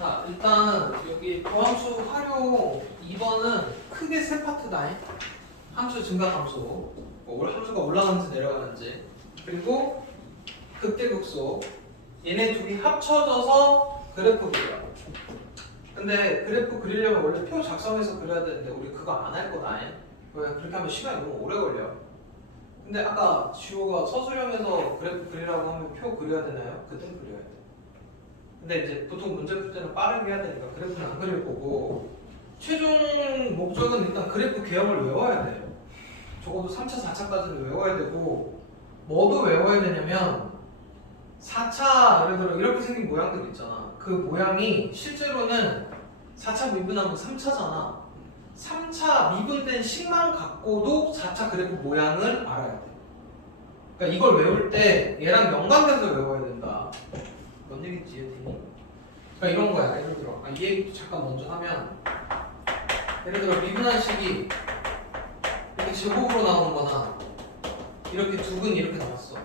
자, 일단 여기 도함수 활용 2번은 크게 세 파트다. 함수 증가 감소, 함수가 올라가는지 내려가는지, 그리고 극대극소. 얘네 둘이 합쳐져서 그래프 그려. 근데 그래프 그리려면 원래 표 작성해서 그려야 되는데 우리 그거 안 할 거다. 왜? 그렇게 하면 시간이 너무 오래 걸려. 근데 아까 지호가 서술형에서 그래프 그리라고 하면 표 그려야 되나요? 그땐 그려야 돼. 근데 이제 보통 문제 풀 때는 빠르게 해야 되니까 그래프는 안 그릴 거고, 최종 목적은 일단 그래프 개형을 외워야 돼요. 적어도 3차, 4차까지는 외워야 되고, 뭐도 외워야 되냐면 4차 예를 들어 이렇게 생긴 모양들 있잖아. 그 모양이 실제로는 4차 미분하면 3차잖아. 3차 미분된 식만 갖고도 4차 그래프 모양을 알아야 돼. 그러니까 이걸 외울 때 얘랑 연관돼서 외워야 된다. 뭔 얘기지, 얘들이? 그러니까 이런 거야. 예를 들어, 이 얘기 잠깐 먼저 하면, 예를 들어 미분한 식이 이렇게 제곱으로 나오는 거나 이렇게 두 근 이렇게 나왔어.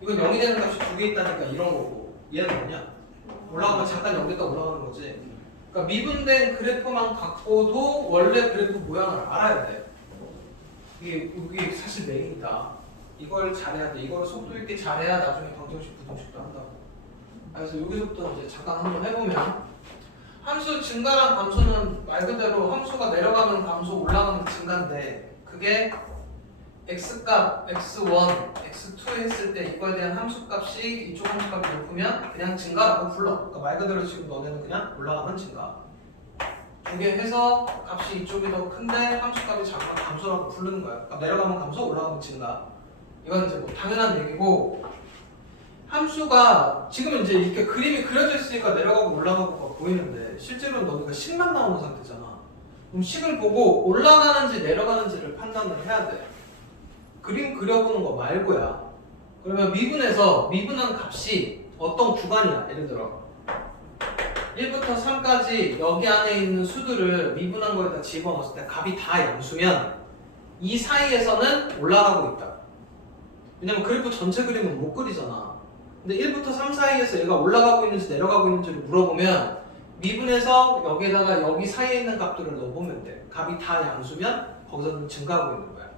이건 0이 되는 값이 두 개 있다니까 이런 거고, 얘는 뭐냐? 올라가면 잠깐 0 됐다 올라가는 거지. 그러니까 미분된 그래프만 갖고도 원래 그래프 모양을 알아야 돼. 이게 사실 메인이다. 이걸 잘해야 돼. 이걸 속도 있게 잘해야 나중에 방정식, 부등식도 한다고. 그래서 여기서부터 이제 잠깐 한번 해보면, 함수 증가랑 감소는 말 그대로 함수가 내려가면 감소, 올라가면 증가인데, 그게 x값, x1, x2 했을 때 이거에 대한 함수값이 이쪽 함수값이 높으면 그냥 증가라고 불러. 그러니까 말 그대로 지금 너네는 그냥 올라가면 증가. 두 개 해서 값이 이쪽이 더 큰데 함수값이 작으면 감소라고 부르는 거야. 그러니까 내려가면 감소, 올라가면 증가. 이건 이제 뭐 당연한 얘기고, 함수가 지금 이제 이렇게 그림이 그려져 있으니까 내려가고 올라가고가 보이는데, 실제로는 너네가 식만 나오는 상태잖아. 그럼 식을 보고 올라가는지 내려가는지를 판단을 해야 돼. 그림 그려보는 거 말고야. 그러면 미분에서 미분한 값이 어떤 구간이야. 예를 들어 1부터 3까지 여기 안에 있는 수들을 미분한 거에다 집어넣었을 때 값이 다 양수면 이 사이에서는 올라가고 있다. 왜냐면 그래프 전체 그림은 못 그리잖아. 근데 1부터 3 사이에서 얘가 올라가고 있는지 내려가고 있는지를 물어보면 미분해서 여기에다가 여기 사이에 있는 값들을 넣어보면 돼. 값이 다 양수면 거기서는 증가하고 있는 거야.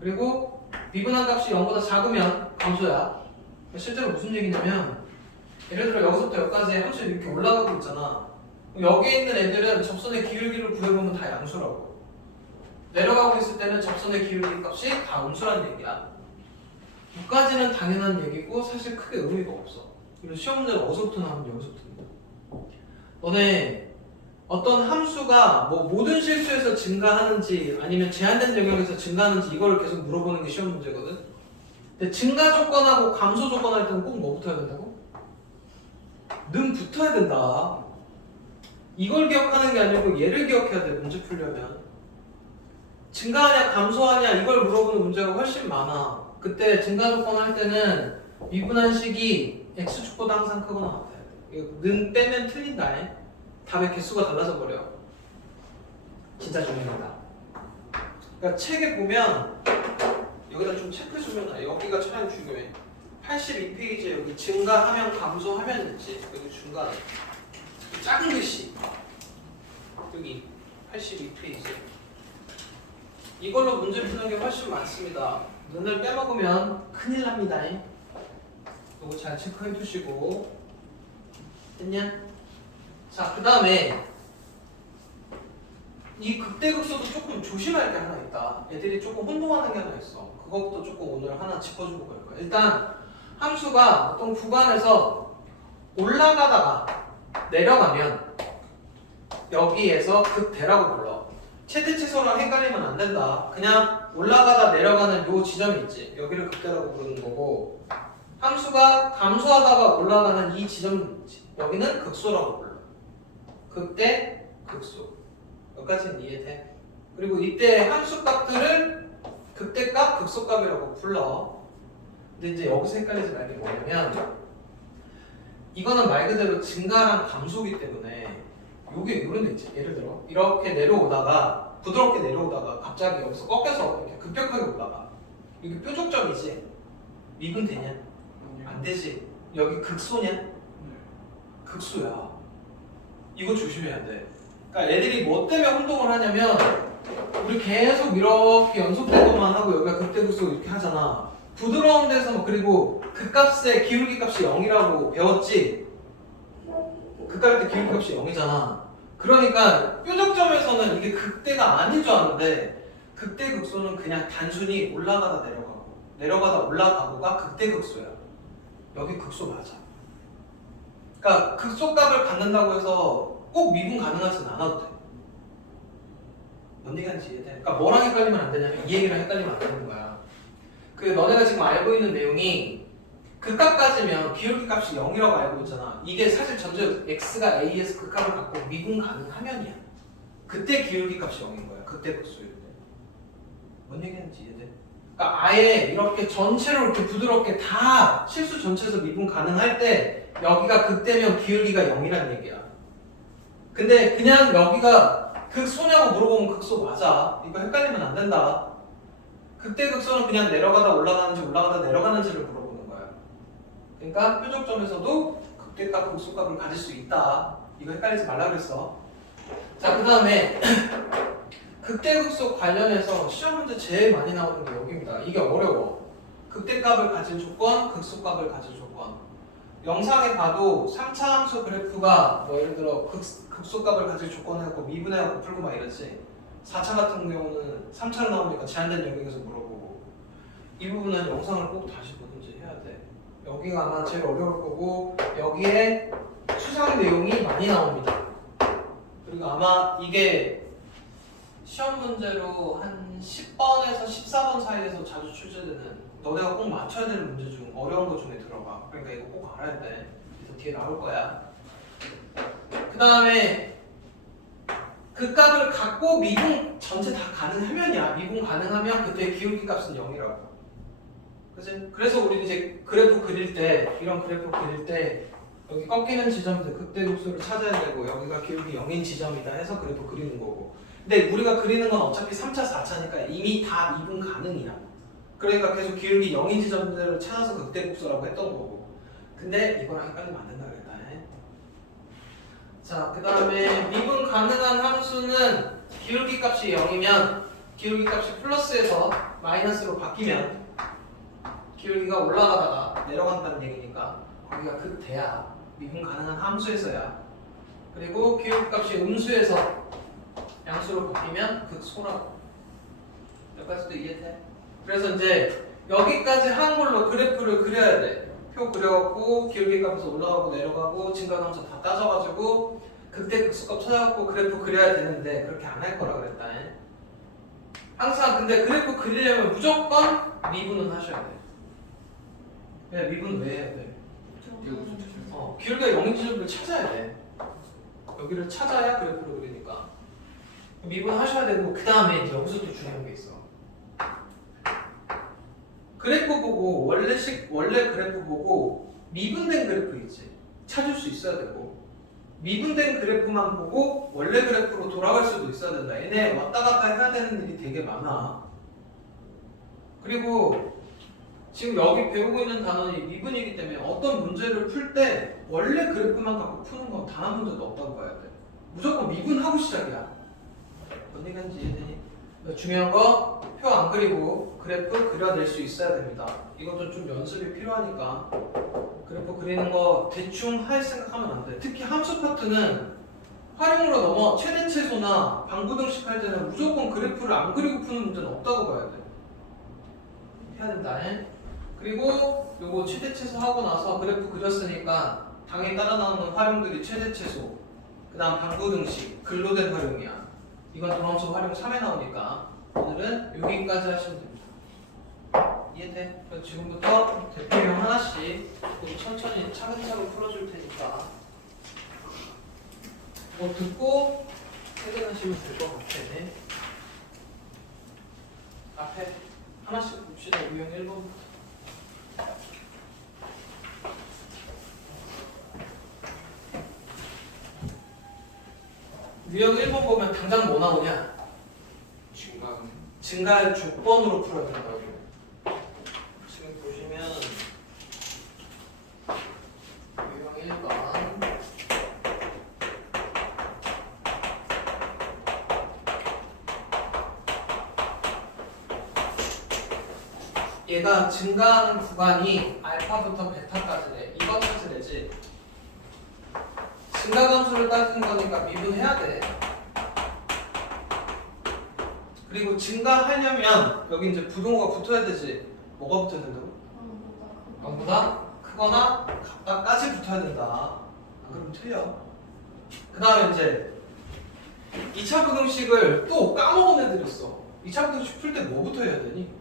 그리고 미분한 값이 0보다 작으면 감소야. 실제로 무슨 얘기냐면, 예를 들어 여기서부터 여기까지 함수 이렇게 올라가고 있잖아. 여기에 있는 애들은 접선의 기울기를 구해보면 다 양수라고. 내려가고 있을 때는 접선의 기울기 값이 다 음수라는 얘기야. 여기까지는 당연한 얘기고 사실 크게 의미가 없어. 그래서 시험 문제가 어디서부터 나오면 여기서부터입니다. 너네 어떤 함수가 뭐 모든 실수에서 증가하는지 아니면 제한된 영역에서 증가하는지 이걸 계속 물어보는 게 시험 문제거든. 근데 증가 조건하고 감소 조건 할 때는 꼭 뭐 붙어야 된다고? 는 붙어야 된다. 이걸 기억하는 게 아니고 얘를 기억해야 돼. 문제 풀려면 증가하냐 감소하냐 이걸 물어보는 문제가 훨씬 많아. 그때 증가 조건 할 때는 미분한 식이 x축보다 항상 크거나 같아야 돼. 이거 는 빼면 틀린다. 답의 개수가 달라져 버려. 진짜 중요합니다. 그러니까 책에 보면 여기다 좀 체크해주면 여기가 참 중요해. 82페이지에 여기 증가하면 감소하면 있지. 여기 중간에 작은 글씨 여기 82페이지 이걸로 문제 푸는 게 훨씬 많습니다. 눈을 빼먹으면 큰일 납니다. 이거 잘 체크해 두시고. 됐냐? 자, 그 다음에 이 극대극소도 조금 조심할 게 하나 있다. 애들이 조금 혼동하는 게 하나 있어. 그것부터 조금 오늘 하나 짚어주고 갈 거야. 일단 함수가 어떤 구간에서 올라가다가 내려가면 여기에서 극대라고 불러. 최대 최소랑 헷갈리면 안 된다. 그냥 올라가다 내려가는 요 지점이 있지. 여기를 극대라고 부르는 거고, 함수가 감소하다가 올라가는 이 지점이 있지. 여기는 극소라고 불러. 극대, 극소. 여기까지는 이해돼? 그리고 이때 함수값들을 극대값, 극소값이라고 불러. 근데 이제 여기서 헷갈리지 말게 뭐냐면, 이거는 말 그대로 증가랑 감소기 때문에 요게 이런 데 있지. 예를 들어 이렇게 내려오다가 부드럽게 내려오다가 갑자기 여기서 꺾여서 이렇게 급격하게 올라가. 이게 뾰족점이지. 미분 되냐? 안 되지. 여기 극소냐? 극소야. 이거 조심해야 돼. 그러니까 애들이 뭐 때문에 혼동을 하냐면 우리 계속 이렇게 연속된 것만 하고 여기가 극대극소 이렇게 하잖아. 부드러운 데서 뭐 그리고 극값의 기울기 값이 0이라고 배웠지? 극값일 때 기울기 값이 0이잖아. 그러니까 뾰족점에서는 이게 극대가 아닌 줄 아는데 극대극소는 그냥 단순히 올라가다 내려가고 내려가다 올라가고가 극대극소야. 여기 극소 맞아. 그러니까 극소값을 갖는다고 해서 꼭 미분 가능하진 않아도 돼. 뭔 얘기하는지 이해돼? 그러니까 뭐랑 헷갈리면 안 되냐면 이 얘기랑 헷갈리면 안 되는 거야. 그 너네가 지금 알고 있는 내용이 극값 가지면 기울기 값이 0이라고 알고 있잖아. 이게 사실 전제 x가 a에서 극값을 갖고 미분 가능하면이야. 그때 기울기 값이 0인 거야. 그때 극소일 때. 뭔 얘기하는지 이해돼? 그러니까 아예 이렇게 전체로 이렇게 부드럽게 다 실수 전체에서 미분 가능할 때 여기가 극대면 기울기가 0이란 얘기야. 근데 그냥 여기가 극소냐고 물어보면 극소 맞아. 이거 헷갈리면 안 된다. 극대 극소는 그냥 내려가다 올라가는지 올라가다 내려가는지를 물어보는 거야. 그러니까 표적점에서도 극대값 극소값을 가질 수 있다. 이거 헷갈리지 말라 그랬어. 자, 그 다음에 극대극소 관련해서 시험 문제 제일 많이 나오는 게 여기입니다. 이게 어려워. 극대값을 가진 조건, 극소값을 가진 조건. 영상에 봐도 3차 함수 그래프가 뭐 예를 들어 극소값을 가질 조건해갖고 미분해갖고 풀고 막 이러지. 4차 같은 경우는 3차로 나오니까 제한된 영역에서 물어보고 이 부분은 영상을 꼭 다시 보든지 해야 돼. 여기가 아마 제일 어려울 거고 여기에 수상 내용이 많이 나옵니다. 그리고 아마 이게 시험 문제로 한 10번에서 14번 사이에서 자주 출제되는 너네가 꼭 맞춰야 되는 문제 중 어려운 것 중에 들어가. 그러니까 이거 꼭 알아야 돼. 그래서 뒤에 나올 거야. 그 다음에 그 값을 갖고 미분 전체 다 가능하면이야. 미분 가능하면 그때 기울기 값은 0이라고. 그치? 그래서 우리 이제 그래프 그릴 때 이런 그래프 그릴 때 여기 꺾이는 지점들 극대극소를 찾아야 되고 여기가 기울기 0인 지점이다 해서 그래프 그리는 거고. 근데 우리가 그리는 건 어차피 3차, 4차니까 이미 다 미분 가능이야. 그러니까 계속 기울기 0인 지점들을 찾아서 극대극소라고 했던 거고. 근데 이거랑 헷갈리면 안 된다 그랬다. 자, 그 다음에 미분 가능한 함수는 기울기 값이 0이면 기울기 값이 플러스에서 마이너스로 바뀌면 기울기가 올라가다가 내려간다는 얘기니까 거기가 극대야. 미분 가능한 함수에서야. 그리고 기울기 값이 음수에서 양수로 바뀌면 극소라고. 여기까지도 이해돼? 그래서 이제 여기까지 한 걸로 그래프를 그려야 돼. 표 그려갖고 기울기 값에서 올라가고 내려가고 증가감소 다 따져가지고 극대 극소값 찾아갖고 그래프 그려야 되는데 그렇게 안 할 거라 그랬다. 항상 근데 그래프 그리려면 무조건 미분은 하셔야 돼. 왜 미분 왜 해야 돼? 기울기가 0인 지점을 찾아야 돼. 여기를 찾아야 그래프를 그리니까 미분 하셔야 되고 그 다음에 이제 여기서 또 중요한 게 있어. 그래프 보고 원래 그래프 보고 미분된 그래프 있지 찾을 수 있어야 되고 미분된 그래프만 보고 원래 그래프로 돌아갈 수도 있어야 된다. 얘네 왔다 갔다 해야 되는 일이 되게 많아. 그리고 지금 여기 배우고 있는 단원이 미분이기 때문에 어떤 문제를 풀 때 원래 그래프만 갖고 푸는 건 단 한 문제도 없다고 봐야 돼. 무조건 미분하고 시작이야. 뭔 얘기인지 이해되니? 중요한 거 표 안 그리고 그래프 그려낼 수 있어야 됩니다. 이것도 좀 연습이 필요하니까 그래프 그리는 거 대충 할 생각하면 안 돼. 특히 함수 파트는 활용으로 넘어 최대체소나 방부등식 할 때는 무조건 그래프를 안 그리고 푸는 문제는 없다고 봐야 돼. 해야 된다. 그리고 요거 최대체소 하고 나서 그래프 그렸으니까 당연히 따라 나오는 활용들이 최대체소, 그 다음 방부등식, 근로된 활용이야. 이건 도함수 활용 3에 나오니까 오늘은 여기까지 하시면 됩니다. 이해돼? 그래서 지금부터 대표형 하나씩 천천히 차근차근 풀어줄 테니까 뭐 듣고 해결하시면 될 것 같아. 앞에 하나씩 봅시다. 유형 1번부터. 유형 1번 보면 당장 뭐 나오냐? 증가할 조건으로 풀어야 된다고. 지금 보시면 유형 1번 얘가 증가하는 구간이 알파부터 베타까지래. 이건 찾으래지. 증가감수를 따지는 거니까 미분해야 돼. 그리고 증가하려면 여기 이제 부등호가 붙어야 되지. 뭐가 붙어야 된다고? 0보다 크거나 같다까지 붙어야 된다. 안 그러면 틀려. 그 다음에 이제 2차 부등식을 또 까먹은 애들 있어. 2차 부등식 풀 때 뭐부터 해야 되니?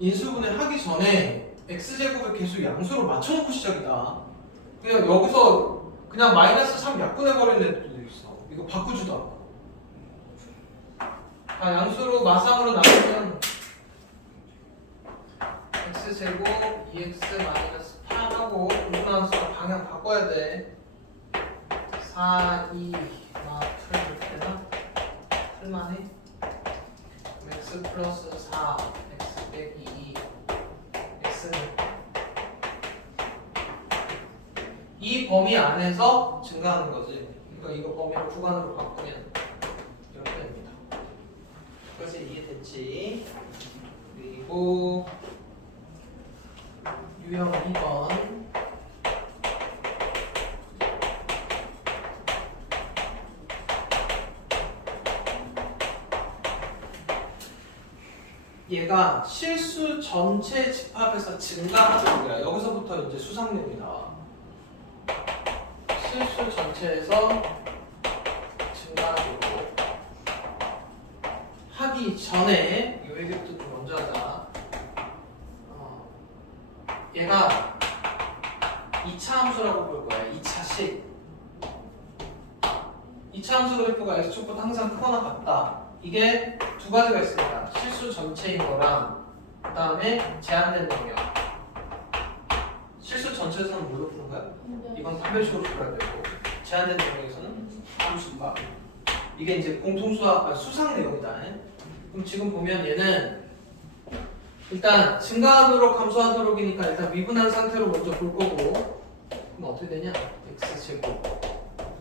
인수분해 하기 전에 x제곱을 계속 양수로 맞춰놓고 시작이다. 그냥 여기서 그냥 마이너스 3 약분해버리는 애들도 있어. 이거 바꾸지도 않고. 다 양수로 마상으로 나누면 x제곱 2x 마이너스 8하고 분수함수가 방향 바꿔야 돼. 4, 2, 풀 이렇게 되나? 풀만해? x 플러스 4, x 빼기 2, x는 이 범위 안에서 증가하는 거지. 그러니까 이거 범위를 구간으로 바꾸면 이렇게 됩니다. 여기까지 이해됐지? 그리고 유형 2번 얘가 실수 전체 집합에서 증가하는 거야. 여기서부터 이제 수상내용이 나와. 실수 전체에서 증가하고 하기 전에 이 얘기부터 좀 먼저 하자. 얘가 2차 함수라고 볼 거야. 2차식. 2차 함수 그래프가 x축보다 항상 크거나 같다. 이게 두 가지가 있습니다. 실수 전체인 거랑 그 다음에 제한된 영역. 실수 전체에서는 뭘로 푸는 거야? 이건 판별식으로 풀어야 되고 제한된 영역에서는 함수가. 이게 이제 공통수학 수상 내용이다. 그럼 지금 보면 얘는 일단 증가하도록 감소하도록이니까 일단 미분한 상태로 먼저 볼 거고. 그럼 어떻게 되냐? x제곱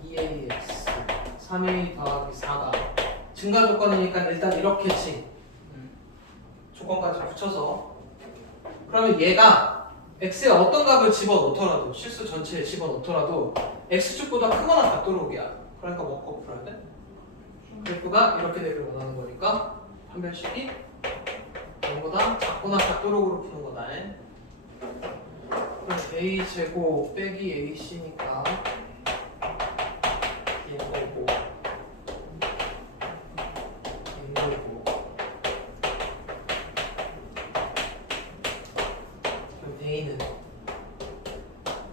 2ax 3a 더하기 4가 증가 조건이니까 일단 이렇게지. 조건까지 붙여서. 그러면 얘가 x에 어떤 값을 집어넣더라도 실수 전체에 집어넣더라도 x축보다 크거나 같도록이야. 그러니까 먹고 풀어야 돼. 그래프가 이렇게 되길 원하는 거니까 판별식이 0보다 작거나 같도록으로 푸는 거다. 그럼 a제곱 빼기 ac니까 얘거고 얘거고 그럼 a는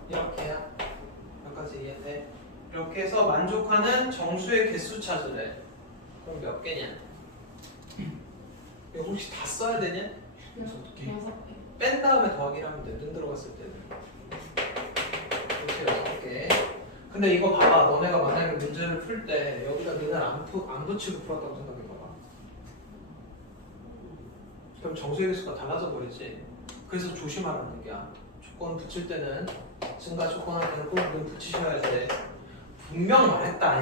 이렇게 해야 여기까지 이해돼? 이렇게 해서 만족하는 정수의 개수 찾으래. 그럼 몇 개냐? 이거 혹시 다 써야 되냐? 뺀 다음에 더하기를 하면 돼. 는 들어갔을 때는 이렇게 6개. 근데 이거 봐봐. 너네가 만약에 문제를 풀 때 여기다 는을 안 붙이고 풀었다고 생각해봐봐. 그럼 정수의 개수가 달라져 버리지. 그래서 조심하라는 얘기야. 조건 붙일 때는 증가 조건할 때는 꼭 는 붙이셔야 돼. 분명 말했다.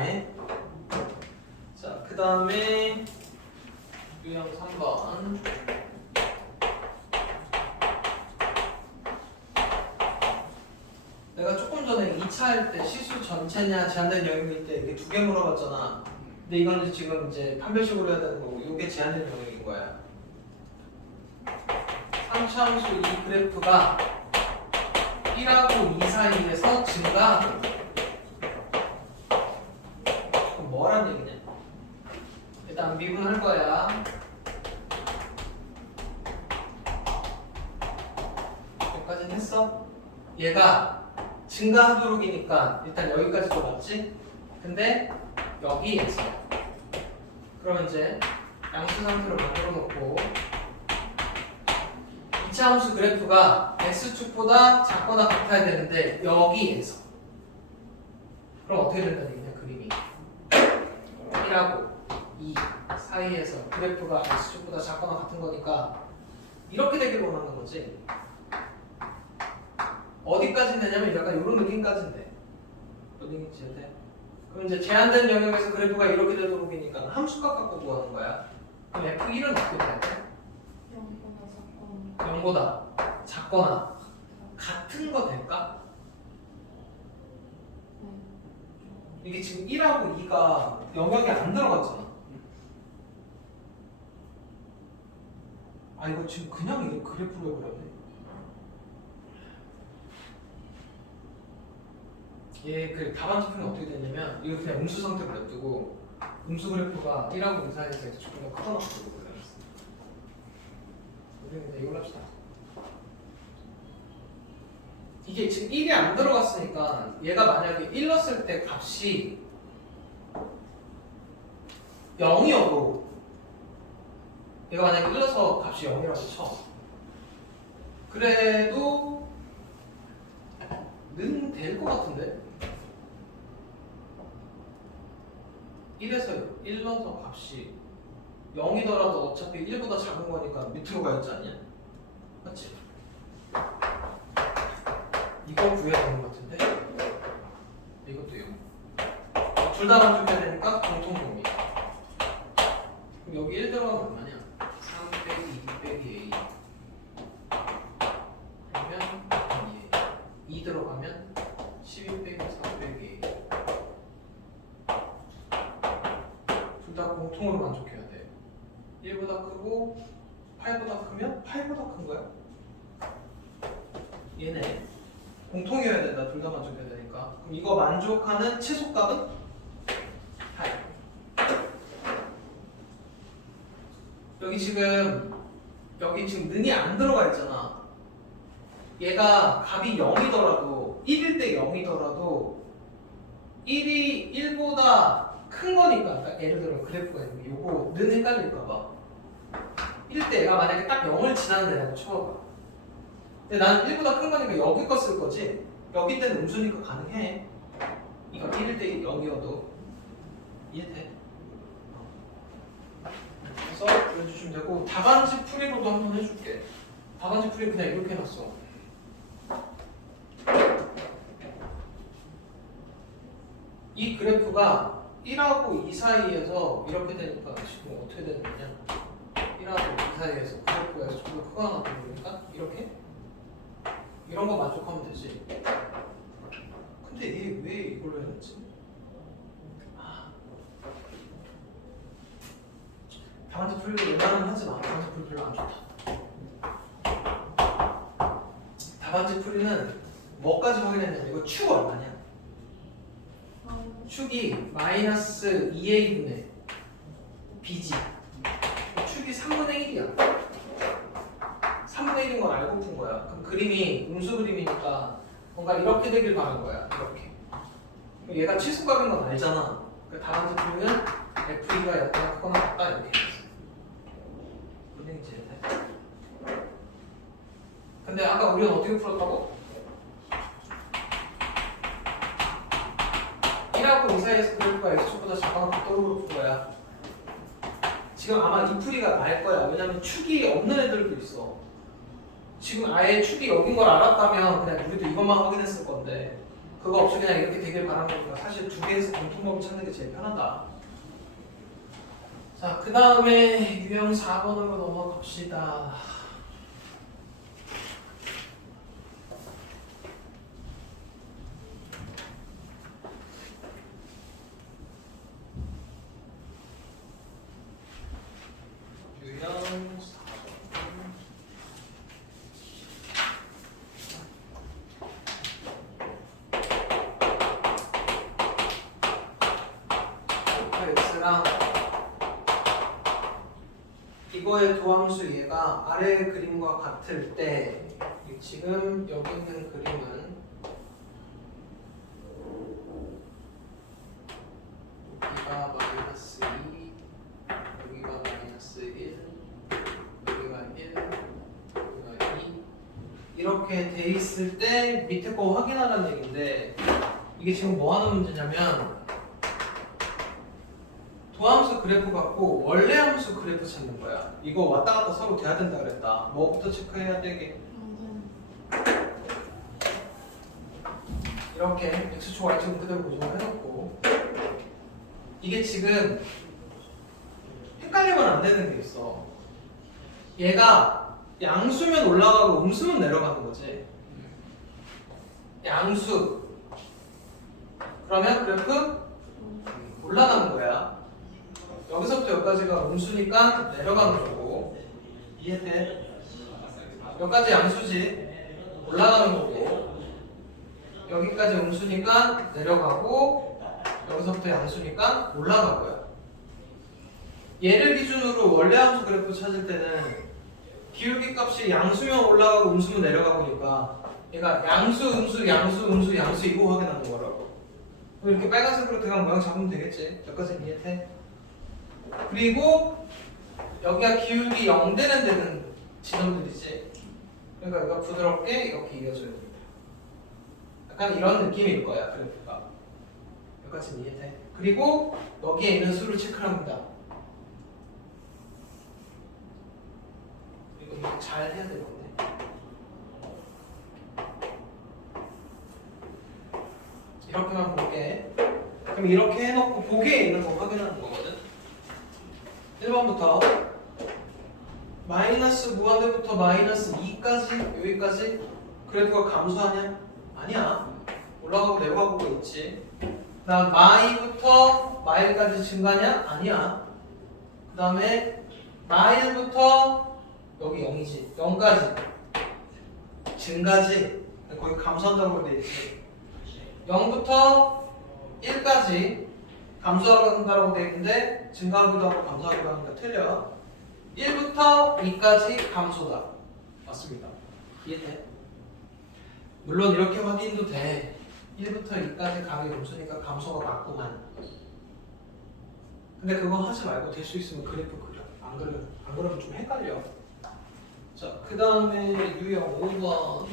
자, 그 다음에 유형 3번. 내가 조금 전에 2차 할 때 실수 전체냐 제한된 영역일 때 이게 두 개 물어봤잖아. 근데 이거는 지금 이제 판별식으로 해야 되는 거고 이게 제한된 영역인 거야. 3차 함수 이 그래프가 1하고 2 사이에서 증가하는. 그럼 뭐라는 얘기냐? 일단 미분할 거야. 여기까지는 했어? 얘가 증가하도록이니까 일단 여기까지도 맞지? 근데 여기에서 그러면 이제 양수 상태로 만들어 놓고 2차 함수 그래프가 x축보다 작거나 같아야 되는데 여기에서 그럼 어떻게 된다는 얘기냐? 그림이 1하고 2 사이에서 그래프가 x축보다 작거나 같은 거니까 이렇게 되길 원하는 거지. 어디까지 되냐면 약간 이런 느낌까지인데 어떤 느낌인지 돼? 그럼 이제 제한된 영역에서 그래프가 이렇게 되도록이니까 함수값 갖고 구하는 거야. 그럼 F1은 어떻게 돼야 돼? 0보다 작거나 같은 거 될까? 이게 지금 1하고 2가 영역에 안 들어갔잖아. 아 이거 지금 그냥 이게 그래프로 해버렸네. 얘 그 답안지 풀이는 어떻게 되냐면 이거 그냥 음수 상태로 냅두고 음수 그래프가 1하고 2 사이에서 이렇게 조금 더 커져나가지고 그랬어. 우리는 이제 이걸 합시다. 이게 지금 1이 안 들어갔으니까 얘가 만약에 1 넣었을 때 값이 0이어도 얘가 만약에 1 넣어서 값이 0이라고 쳐. 그래도 는 될 것 같은데? 1에서 1 넣어서 값이 0이더라도 어차피 1보다 작은 거니까 밑으로 가야지 않냐? 맞지? 이거 구해야 되는 것 같은데? 이것도 0. 둘 다 만족해야 되니까 공통 범위. 그럼 여기 1 들어가면 얼마냐? 3 빼기 2 빼기 A. 그러면 2 들어가면 12 빼기 4 빼기 A. 둘 다 공통으로 만족해야 돼. 1보다 크고 8보다 크면 8보다 큰 거야. 얘네 공통이어야 된다. 둘 다 만족해야 되니까. 그럼 이거 만족하는 최소값은 8. 여기 지금 능이 안 들어가 있잖아. 얘가 값이 0이더라도 1일 때 0이더라도 1이 1보다 큰 거니까. 그러니까 예를 들어 그래프가 있는데 요거 는 헷갈릴까봐 1일 때 얘가 만약에 딱 0을 지나는 애라고 쳐봐. 근데 나는 1보다 큰 거니까 여기 거 쓸 거지. 여기 때는 음수니까 가능해. 이거 1일 때 0이어도 이해돼? 그래서 그려주시면 되고 답안지 풀이로도 한번 해줄게. 답안지 풀이 그냥 이렇게 해놨어. 이 그래프가 1하고 2 사이에서 이렇게 되니까 지금 어떻게 되는 거냐? 1하고 2 사이에서 그래프가 좀 더 크거나 같은 거니까 이렇게? 이런 거 만족하면 되지. 근데 얘 왜 이걸로 해놨지? 답안지 풀이를 웬만하면 하지 마. 답안지 풀이 별로 안 좋다. 답안지 풀이는 뭐까지 확인했냐면 이거 축 얼마냐? 축이 마이너스 2a분의 b지. 축이 3분의 1이야. 3분의 1인 걸 알고 푼 거야. 그럼 그림이 음수 그림이니까 뭔가 이렇게 되길 바란 거야. 이렇게. 얘가 최소값인 건 알잖아. 그러니까 답안지 풀이는 f2가 0보다 크거나 같다 이렇게 했어. 그림이 제일 돼. 근데 아까 우리는 어떻게 풀었다고? 1하고 2 사이에서 그래프가 x축보다 작거나 같도록으로 푼 거야. 지금 아마 이 풀이가 날 거야. 왜냐면 축이 없는 애들도 있어. 지금 아예 축이 여긴 걸 알았다면 그냥 우리도 이것만 확인했을 건데 그거 없이 그냥 이렇게 되길 바란 거니까 사실 두 개에서 공통범위 찾는 게 제일 편하다. 자, 그 다음에 유형 4번으로 넘어갑시다. 유형 4번. x랑 이거의 도함수 얘가 아래 그림과 같을 때 지금 여기 있는 그림은 여기가 마이너스 2 여기가 마이너스 1 여기가 1 여기가 2 이렇게 돼 있을 때 밑에 거 확인하라는 얘기인데 이게 지금 뭐 하는 문제냐면 도함수 그래프 갖고 원래 함수 그래프 찾는 거야. 이거 왔다 갔다 서로 돼야 된다 그랬다. 뭐부터 체크해야 되게? 이렇게 x축 y축 그대로 고정을 해놓고 이게 지금 헷갈리면 안 되는 게 있어. 얘가 양수면 올라가고 음수면 내려가는 거지. 양수. 그러면 그래프 올라가는 거야. 여기서부터 여기까지가 음수니까 내려가는 거고. 이해돼? 여기까지 양수지. 올라가는 거고. 여기까지 음수니까 내려가고, 여기서부터 양수니까 올라갈 거야. 얘를 기준으로 원래 함수 그래프 찾을 때는 기울기 값이 양수면 올라가고 음수면 내려가보니까 얘가 양수, 음수, 양수, 음수, 양수 이거 확인하는 거라고. 이렇게 빨간색으로 들어간 모양 잡으면 되겠지. 여기까지는 이해돼? 그리고 여기가 기울기 0 되는 데는 지점들이지. 그러니까 이거 부드럽게 이렇게 이어져야 됩니다. 약간 이런 느낌일 거야, 그래프가. 여기까지는 이해돼? 그리고 여기에 있는 수를 체크를 합니다. 이거 잘 해야 되겠네. 이렇게만 볼게. 그럼 이렇게 해놓고 보기에 있는 거 확인하는 거거든. 1번부터 마이너스 무한대부터 마이너스 2까지 여기까지 그래프가 감소하냐? 아니야. 올라가고 내려가고 있지. 그다음 마이부터 마일까지 증가냐? 아니야. 그 다음에 마일부터 여기 0이지. 0까지 증가지. 거기 감소한다고 돼 있지. 0부터 1까지 감소한다고 돼 있는데 증가하기도 하고 감소하기도 하니까 틀려. 1부터 2까지 감소다. 맞습니다. 이해돼? 물론 이렇게 확인도 돼. 1부터 2까지 가게 음수니까 감소가 맞구만. 근데 그거 하지 말고 될 수 있으면 그래프 그려. 안 그러면 좀 헷갈려. 자, 그 다음에 유형 5번.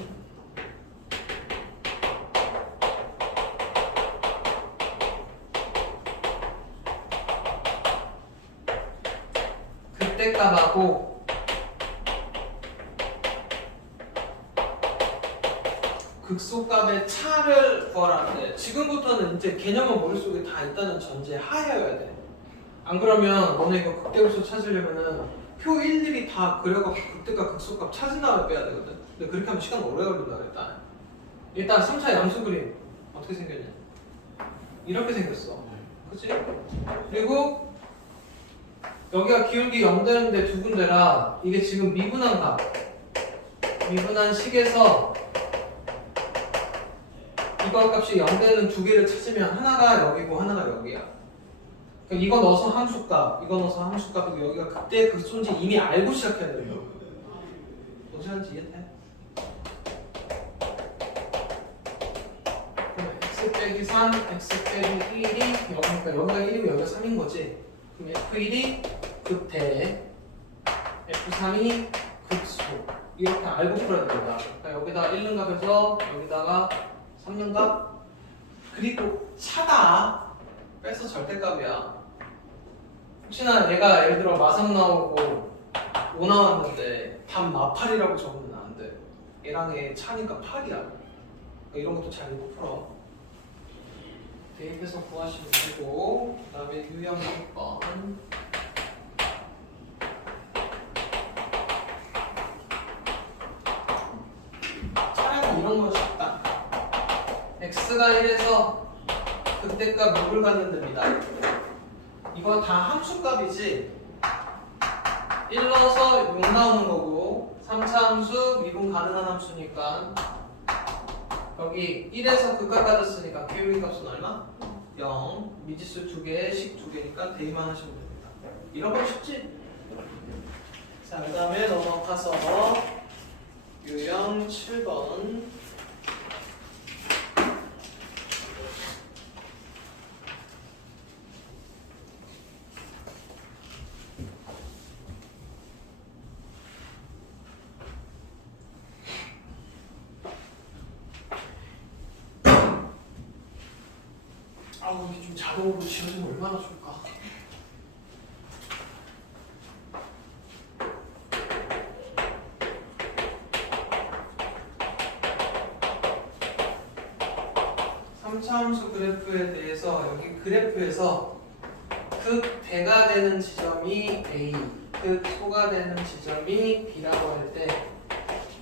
그때값하고 극소값의 차를 구하라는데 지금부터는 이제 개념은 머릿속에 다 있다는 전제 하여야 돼. 안 그러면 너네 이거 극대값을 찾으려면은 표 일일이 다 그려갖고 극대값 극소값 찾은 다음에 빼야 되거든. 근데 그렇게 하면 시간 오래 걸린다 그랬다. 일단 3차 양수 그림 어떻게 생겼냐? 이렇게 생겼어. 그치? 그리고 여기가 기울기 0 되는데 두 군데라 이게 지금 미분한 값 미분한 식에서 이거 값이 0 되는 두 개를 찾으면 하나가 여기고 하나가 여기야. 그러니까 이거 넣어서 함수값 이거 넣어서 함수값이고 여기가 그때 그 손지 이미 알고 시작해야 돼요. 어떻게 하는지 이해돼? x 빼기 3, x 빼기 1이 여기니까 여기가 1이고 여기가 3인 거지. 그럼 f1이 극대, f3이 극소 이렇게 알고 풀어야 된다. 그러니까 여기다 1능값에서 여기다가 3능값 그리고 차다 빼서 절대값이야. 혹시나 얘가 예를 들어 마3 나오고 5 나왔는데 답 마8이라고 적으면 안 돼. 얘랑 얘 차니까 8이야. 그러니까 이런 것도 잘 읽고 풀어. 대입해서 구하시면 되고 그 다음에 유형 6번 차라리 이런 거 쉽다. x가 1에서 그때값 6을 갖는 데입니다. 이거 다 함수값이지 1 넣어서 6 나오는 거고 3차 함수 미분 가능한 함수니까 여기 1에서 극값 가졌으니까 기울기 값은 얼마? 0 미지수 2개, 식 2개니까 대입만 하시면 됩니다. 이런 거 쉽지? 자, 그 다음에 넘어가서 유형 7번 아우 이게 좀 자동으로 지워지면 얼마나 좋을까. 삼차함수 그래프에 대해서 여기 그래프에서 극대가 되는 지점이 A, 극소가 되는 지점이 B라고 할 때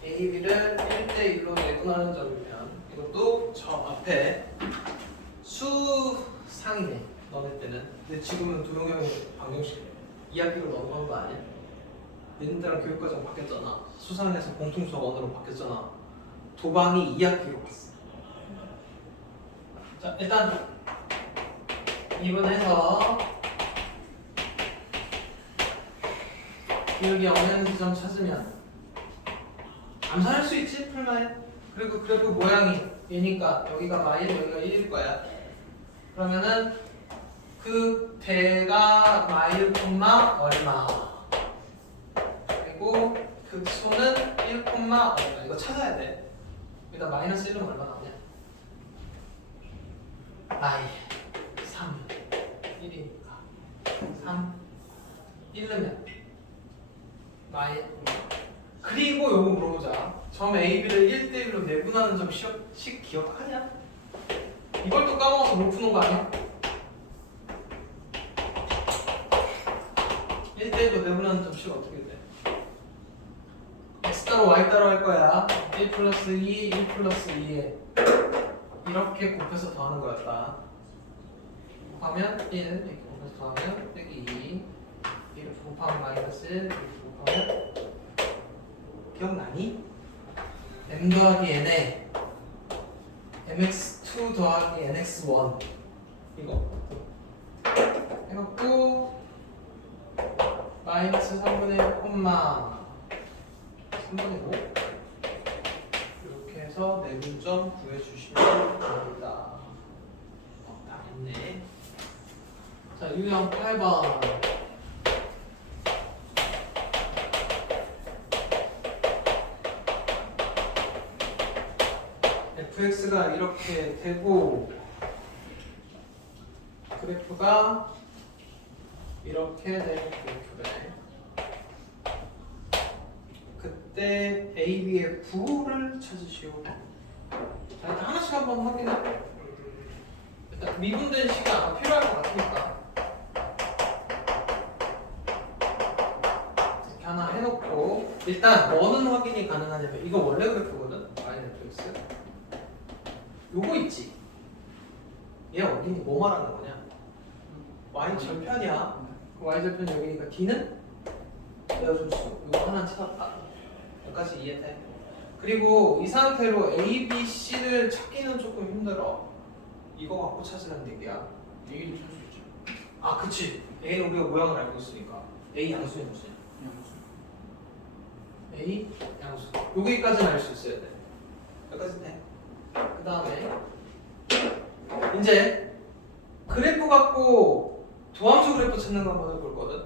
A, B를 1대1로 내분하는 점이면 이것도 저 앞에 수상이네 너네 때는. 근데 지금은 도용형이 방정식 2학기로 넘어간 거 아니야? 얘네들랑 교육과정 바뀌었잖아. 수상에서 공통수학 원으로 바뀌었잖아. 도방이 2학기로 갔어. 자 일단 2분에서 기울기 0되는 지점 찾으면 암산할 수 있지 풀마에. 그리고 그래프 모양이 얘니까 여기가 마일 여기가 1일 거야. 그러면은 그 대가 마일 콤마 얼마 그리고 극소는 1 콤마 얼마. 이거 찾아야 돼. 일단 마이너스 1은 얼마 나오냐? 마일 3 1이니까 3 1르면 마일. 그리고 요거 물어보자. 점 AB를 1대1로 내분하는 점 식 기억하냐? 이걸 또 까먹어서 못 푸는 거 아니야? 1대1로 내분하는 점 식 어떻게 돼? x 따로 y 따로 할 거야. 1 플러스 2, 1 플러스 2에 이렇게 곱해서 더하는 거였다. 곱하면 1, 이렇게 곱해서 더하면 빼기 2, 이렇게 곱하면 마이너스 1, 이렇게 곱하면 기억나니? m 더하기 n에 mx2 더하기 nx1 이거 해갖고 마이너스 3분의 1 콤마 3분의 5 이렇게 해서 내분점 구해주시면 됩니다. 다 했네. 자 유형 8번 fx가 이렇게 되고 그래프가 이렇게 되는 그래프래. 그때 A, B의 부호를 찾으시오. 자 일단 하나씩 한번 확인해. 일단 미분된 식이 아마 필요할 것 같으니까 이렇게 하나 해놓고 일단 뭐는 확인이 가능하냐면 이거 원래 그래프거든. fx 요거 있지. 얘 어디니? 뭐 말하는 거냐? y 절편이야. 그 y 절편 여기니까 d는 내어줄 수. 이거 하나 찾았다. 여기까지 이해돼? 그리고 이 상태로 A, B, C를 찾기는 조금 힘들어. 이거 갖고 찾으라는 얘기야. A도 찾을 수 있죠. 아 그치. A는 우리가 모양을 알고 있으니까. A 양수냐 무슨? A 양수. 여기까지는 알 수 있어야 돼. 여기까지는 해. 그 다음에 이제 그래프 갖고 도함수 그래프 찾는 거 한번 해볼 거든.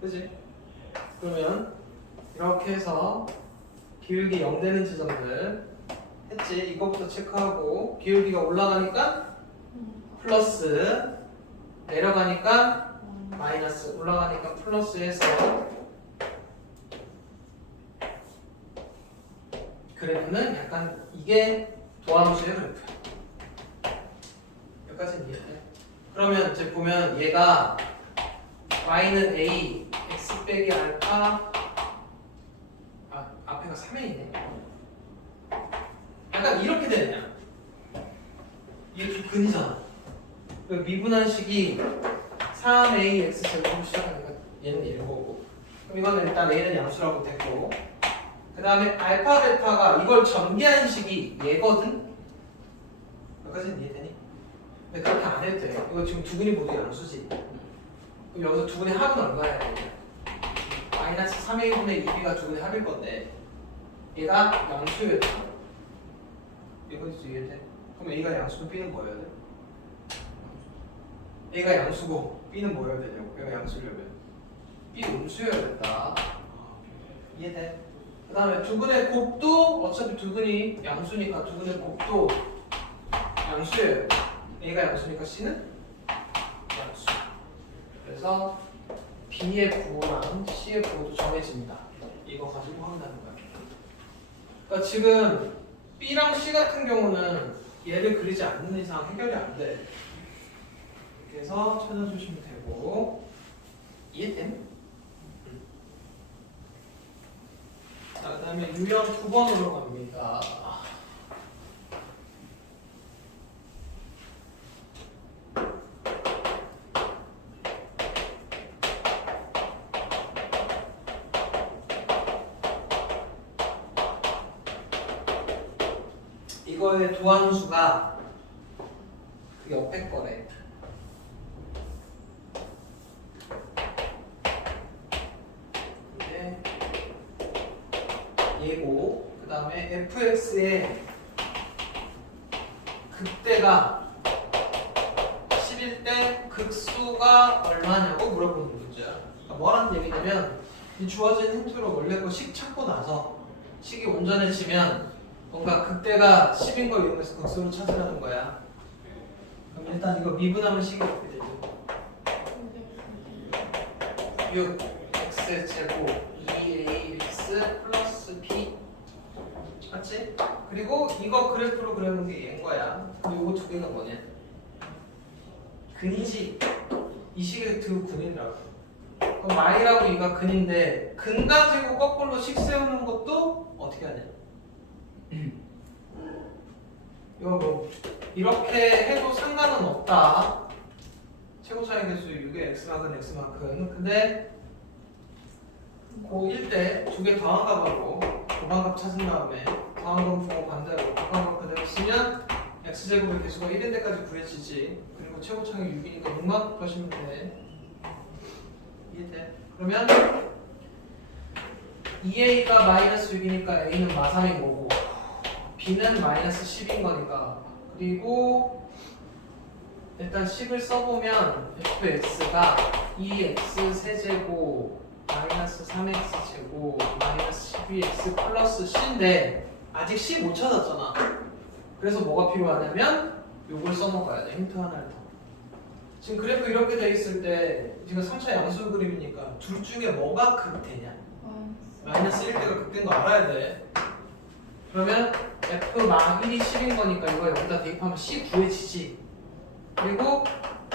그치? 그러면 이렇게 해서 기울기 0 되는 지점들 했지. 이거부터 체크하고 기울기가 올라가니까 플러스 내려가니까 마이너스 올라가니까 플러스 해서 그래프는 약간 이게 도함수의 그래프야. 여기까지는 이해해. 그러면 이제 보면 얘가 y는 a, x 빼기 알파 앞에가 3a네. 약간 이렇게 되느냐. 이게 좀 근이잖아. 미분한 식이 3a x 제곱으로 시작하니까 얘는 1 거고. 그럼 이거는 일단 a는 양수라고 됐고 그 다음에 알파 베타가 이걸 전개한 식이 얘거든? 여기까지는 이해되니? 근데 그렇게 안 해도 돼. 이거 지금 두근이 모두 양수지. 그럼 여기서 두근의 합은 얼마야 되냐? 마이너스 3a분의 2b가 두근의 합일 건데 얘가 양수였다. 이거지 이해돼? 그럼 a가 양수고 b는 뭐여야 돼? a가 양수고 b는 뭐여야 되냐고. 얘가 양수려면 b 음수여야 된다. 이해돼? 그 다음에 두근의 곱도 어차피 두근이 양수니까 두근의 곱도 양수예요. A가 양수니까 C는 양수. 그래서 B의 부호랑 C의 부호도 정해집니다. 이거 가지고 확인하는 거야. 그러니까 지금 B랑 C 같은 경우는 얘를 그리지 않는 이상 해결이 안 돼. 이렇게 해서 찾아주시면 되고 이해됨? 자, 그 다음에 유형 9번으로 갑니다. 이거의 도함수가 그 옆에 거래. 이게 얘고, 그 다음에 fx의 극대가 10일 때 극수가 얼마냐고 물어보는 문제야. 그러니까 뭐라는 얘기냐면 이 주어진 힌트로 원래 거 식 찾고 나서 식이 온전해지면 뭔가 극대가 10인 걸 이용해서 극수로 찾으라는 거야. 그럼 일단 이거 미분하면 식이 어떻게 되죠? 6 x제곱 2ax 플러스 b 맞지? 그리고 이거 그래프로 그려놓은 게 얘인 거야. 그리고 이거 두 개가 뭐냐? 근이지. 이 식의 두 근이라고. 그럼 y라고 이가 근인데 근 가지고 거꾸로 식 세우는 것도 어떻게 하냐? 이거 뭐 이렇게 해도 상관은 없다. 최고 차이 개수 6의 x만큼 x만큼. 근데 고1 때 두 개 더한 값하고 고방값 찾은 다음에 더한 값 보고 반대로 고방값 그대로 쓰면 x제곱의 개수가 1인 데까지 구해지지. 그리고 최고 차이 6이니까 6만큼 하시면 돼. 이해돼? 그러면 2a가 마이너스 6이니까 a는 마삼인 거고 b는 마이너스 10인 거니까. 그리고 일단 식을 써보면 fx가 2x 세제곱 마이너스 3x 제곱 마이너스 12x 플러스 c인데 아직 c 못 찾았잖아. 그래서 뭐가 필요하냐면 요걸 써먹어야 돼. 힌트 하나를 더. 지금 그래프 이렇게 돼 있을 때 지금 3차 양수 그림이니까 둘 중에 뭐가 극대냐? 마이너스 1대가 극대인 거 알아야 돼. 그러면 f 막 1이 10인 거니까 이거 여기다 대입하면 c 구해지지. 그리고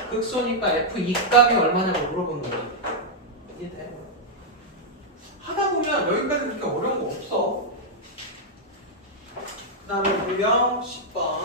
극소니까 f 2값이 얼마냐고 물어보는 거지. 이해돼? 하다 보면 여기까지 그렇게 어려운 거 없어. 그 다음에 유형 10번.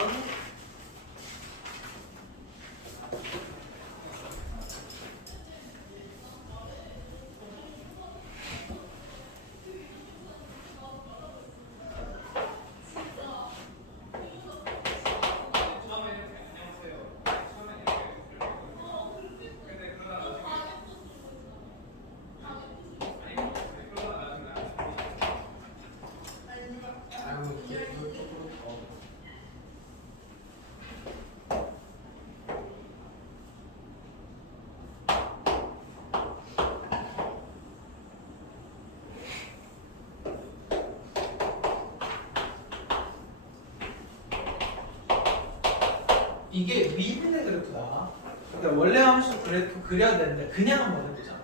이게 미분의 그래프다. 그러니까 원래 함수 그래프 그려야 되는데 그냥 한번 해보자.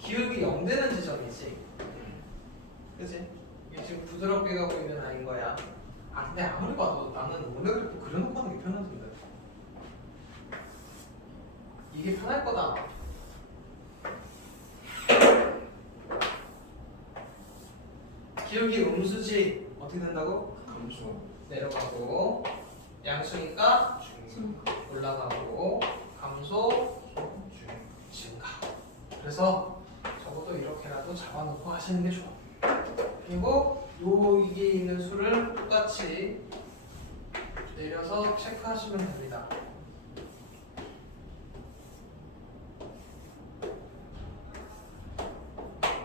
기울기 0 되는 지점이지. 그치? 이게 지금 부드럽게 가고 있는 아이인 거야. 아 근데 아무리 봐도 나는 원래 그래프 그려놓고 하는 게 편하던데. 이게 편할 거다. 기울기 음수지 어떻게 된다고? 감소. 내려가고 양수니까 올라가고 감소 증가. 그래서 적어도 이렇게라도 잡아놓고 하시는 게 좋아. 그리고 여기에 있는 수를 똑같이 내려서 체크하시면 됩니다.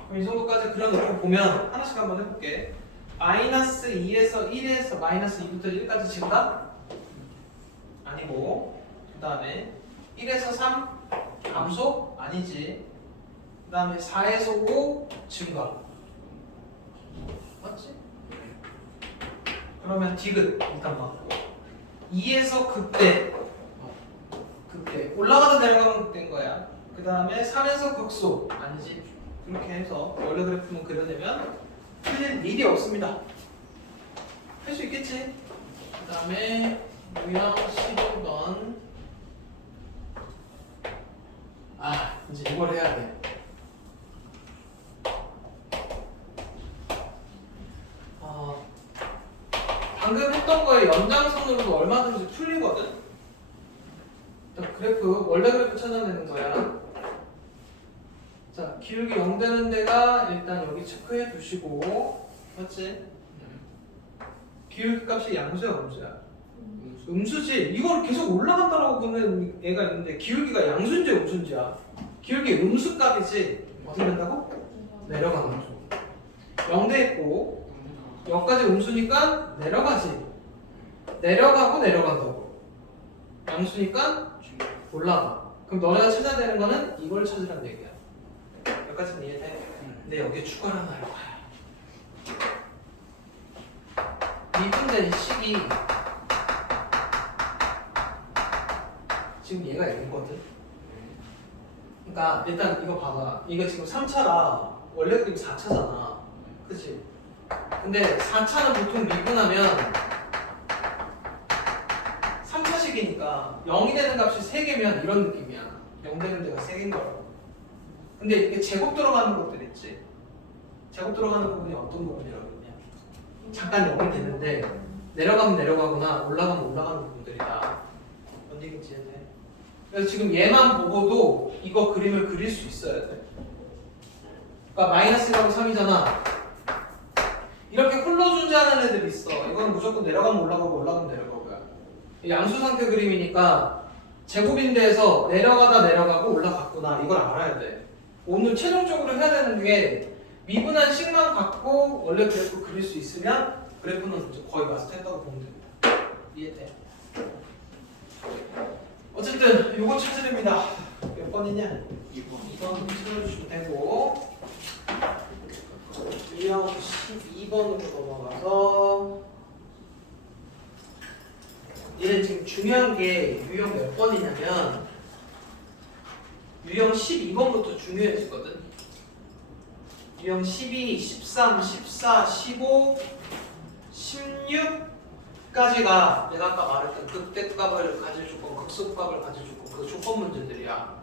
그럼 이 정도까지 그려놓고 보면 하나씩 한번 해볼게. 마이너스 2에서 1에서 마이너스 2부터 1까지 증가? 아니고 그 다음에 1에서 3 감소? 아니지. 그 다음에 4에서 5 증가. 맞지? 그러면 디귿 일단 맞고 2에서 극대 올라가다 내려가면 극대인 거야. 그 다음에 3에서 극소 아니지. 그렇게 해서 원래 그래프만 그려내면 틀릴 일이 없습니다. 할 수 있겠지? 그 다음에 유형 11번 했던 거에 연장선으로도 얼마든지 풀리거든. 일단 그래프 원래 그래프 찾아내는 거야. 자, 기울기 0 되는 데가 일단 여기 체크해 두시고, 맞지? 기울기 값이 양수야, 음수야? 음수지. 이걸 계속 올라간다라고 보는 애가 있는데 기울기가 양수인지 음수인지야. 기울기 음수 값이지. 어떻게 된다고? 내려가는 거죠. 0대 있고 여기까지 음수니까 내려가지. 내려가고 내려간다고. 양수니까 올라가. 그럼 너네가 찾아야 되는 거는 이걸 찾으라는 얘기야. 여기까지는 이해돼? 근데 여기에 추가를 하나 할 거야. 미분된 식이 지금 얘가 있거든. 그러니까 일단 이거 봐봐. 이거 지금 3차라 원래 그림 4차잖아. 그치? 근데 4차는 보통 미분하면 3차식이니까 0이 되는 값이 3개면 이런 느낌이야. 0 되는 데가 3개인 거라고. 근데 이게 제곱 들어가는 것들 있지? 제곱 들어가는 부분이 어떤 부분이라고 했냐? 잠깐 0이 되는데 내려가면 내려가거나 올라가면 올라가는 부분들이다. 뭔 얘기인지 이해돼? 그래서 지금 얘만 보고도 이거 그림을 그릴 수 있어야 돼. 그러니까 마이너스 1하고 3이잖아. 이렇게 홀로 존재하는 애들이 있어. 이건 무조건 내려가면 올라가고 올라가면 내려가고야. 양수 상태 그림이니까 제곱인데에서 내려가다 내려가고 올라갔구나. 이걸 알아야 돼. 오늘 최종적으로 해야 되는 게 미분한 식만 갖고 원래 그래프 그릴 수 있으면 그래프는 이제 거의 마스터했다고 보면 됩니다. 이해돼? 어쨌든 요거 찾으렵니다. 몇 번이냐? 2번 틀어주시면 되고 유형 12번으로 넘어가서 얘는 지금 중요한 게 유형 몇 번이냐면 유형 12번부터 중요해지거든. 유형 12, 13, 14, 15, 16까지가 내가 아까 말했던 극대값을 가질 조건, 극소값을 가질 조건, 그 조건 문제들이야.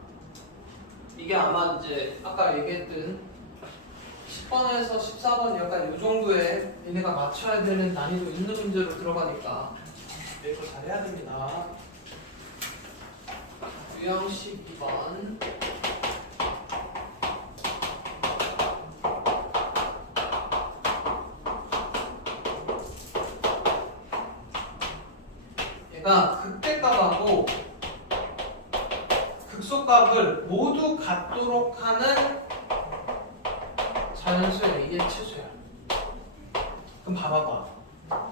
이게 아마 이제 아까 얘기했던 10번에서 14번 약간 이 정도의 얘네가 맞춰야 되는 난이도 있는 문제로 들어가니까 이거 잘해야 됩니다. 유형 12번 얘가 극대값하고 극소값을 모두 갖도록 하는 자연수의 이게 최소야. 그럼 봐봐봐.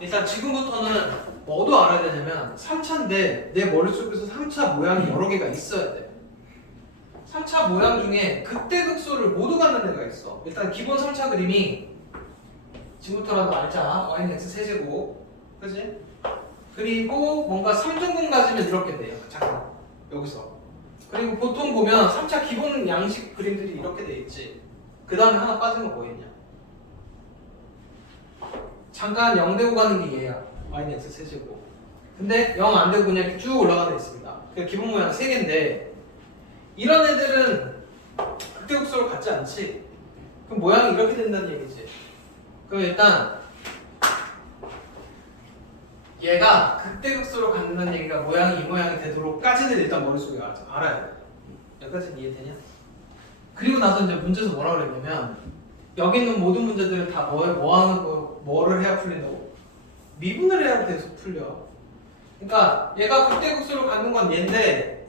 일단 지금부터는 뭐도 알아야 되냐면 3차인데 내 머릿속에서 3차 모양이 여러 개가 있어야 돼. 3차 모양 중에 극대극소를 모두 갖는 데가 있어. 일단 기본 3차 그림이 지금부터라도 알자. y는 x 세제곱, 그지? 그리고 뭔가 3등분 가지면 이렇게 돼요. 잠깐 여기서. 그리고 보통 보면 3차 기본 양식 그림들이 이렇게 돼 있지. 그 다음에 하나 빠진 거 뭐 있냐? 잠깐 0 되고 가는 게 얘야. y는 x 세제곱. 근데 0 안 되고 그냥 이렇게 쭉 올라가는 애 있습니다. 그 기본 모양 3개인데 이런 애들은 극대극소를 갖지 않지. 그럼 모양이 이렇게 된다는 얘기지. 그럼 일단 얘가 극대극소로 갖는다는 얘기가 모양이 이 모양이 되도록까지는 일단 머릿속에 알아야 돼. 여기까지는 이해되냐? 그리고 나서 이제 문제에서 뭐라고 그랬냐면 여기 있는 모든 문제들은 다 뭐를 해야 풀린다고? 미분을 해야 계속 풀려. 그러니까 얘가 극대극소로 갖는 건 얘인데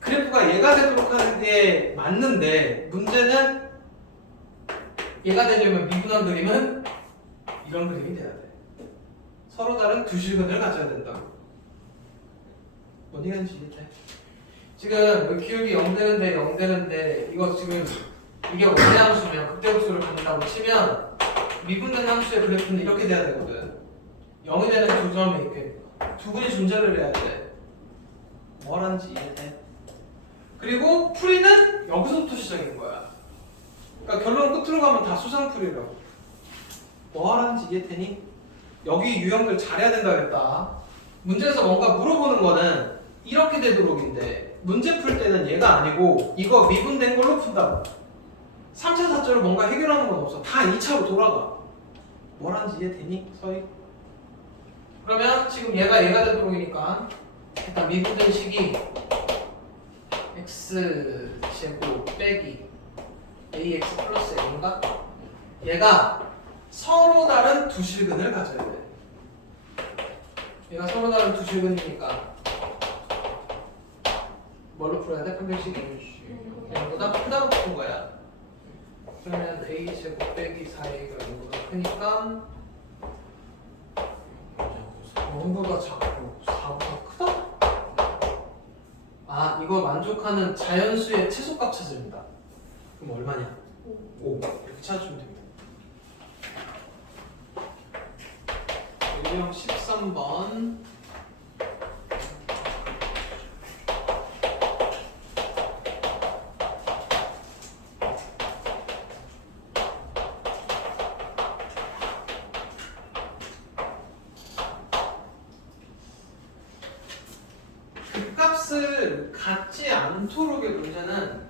그래프가 얘가 되도록 하는 게 맞는데 문제는 얘가 되려면 미분한 그림은 이런 그림이 돼야 돼. 서로 다른 두 실근을 가져야 된다. 뭔 얘기인지 이해돼? 지금 기울기 0 되는데 0 되는데 이거 지금 이게 원래 함수면 극대극소를 갖는다고 치면 미분된 함수의 그래프는 이렇게 돼야 되거든. 0이 되는 두 점이 이렇게 두 분이 존재를 해야 돼. 뭐라는지 이해돼? 그리고 풀이는 여기서부터 시작인 거야. 그러니까 결론 끝으로 가면 다 수상풀이라고. 뭐라는지 이해되니? 여기 유형들 잘해야 된다 그랬다. 문제에서 뭔가 물어보는 거는 이렇게 되도록인데 문제 풀 때는 얘가 아니고 이거 미분된 걸로 푼다고. 3차 4차로 뭔가 해결하는 건 없어. 다 2차로 돌아가. 뭐라는지 이해되니? 서희? 그러면 지금 얘가 되도록이니까 일단 미분된 식이 x 제곱 빼기 ax 플러스 n인가? 얘가 서로 다른 두 실근을 가져야 돼. 얘가 서로 다른 두 실근이니까 뭘로 풀어야 돼? 판별식이? 얘보다 크다고 푸는 거야. 그러면 a 제곱 빼기 4a가 얘보다 크니까 0보다 작고 4보다 크다? 아, 이거 만족하는 자연수의 최소값 찾습니다. 그럼 얼마냐? 5. 이렇게 찾아주면 됩니다. 유형 13번. 값을 갖지 않도록의 문제는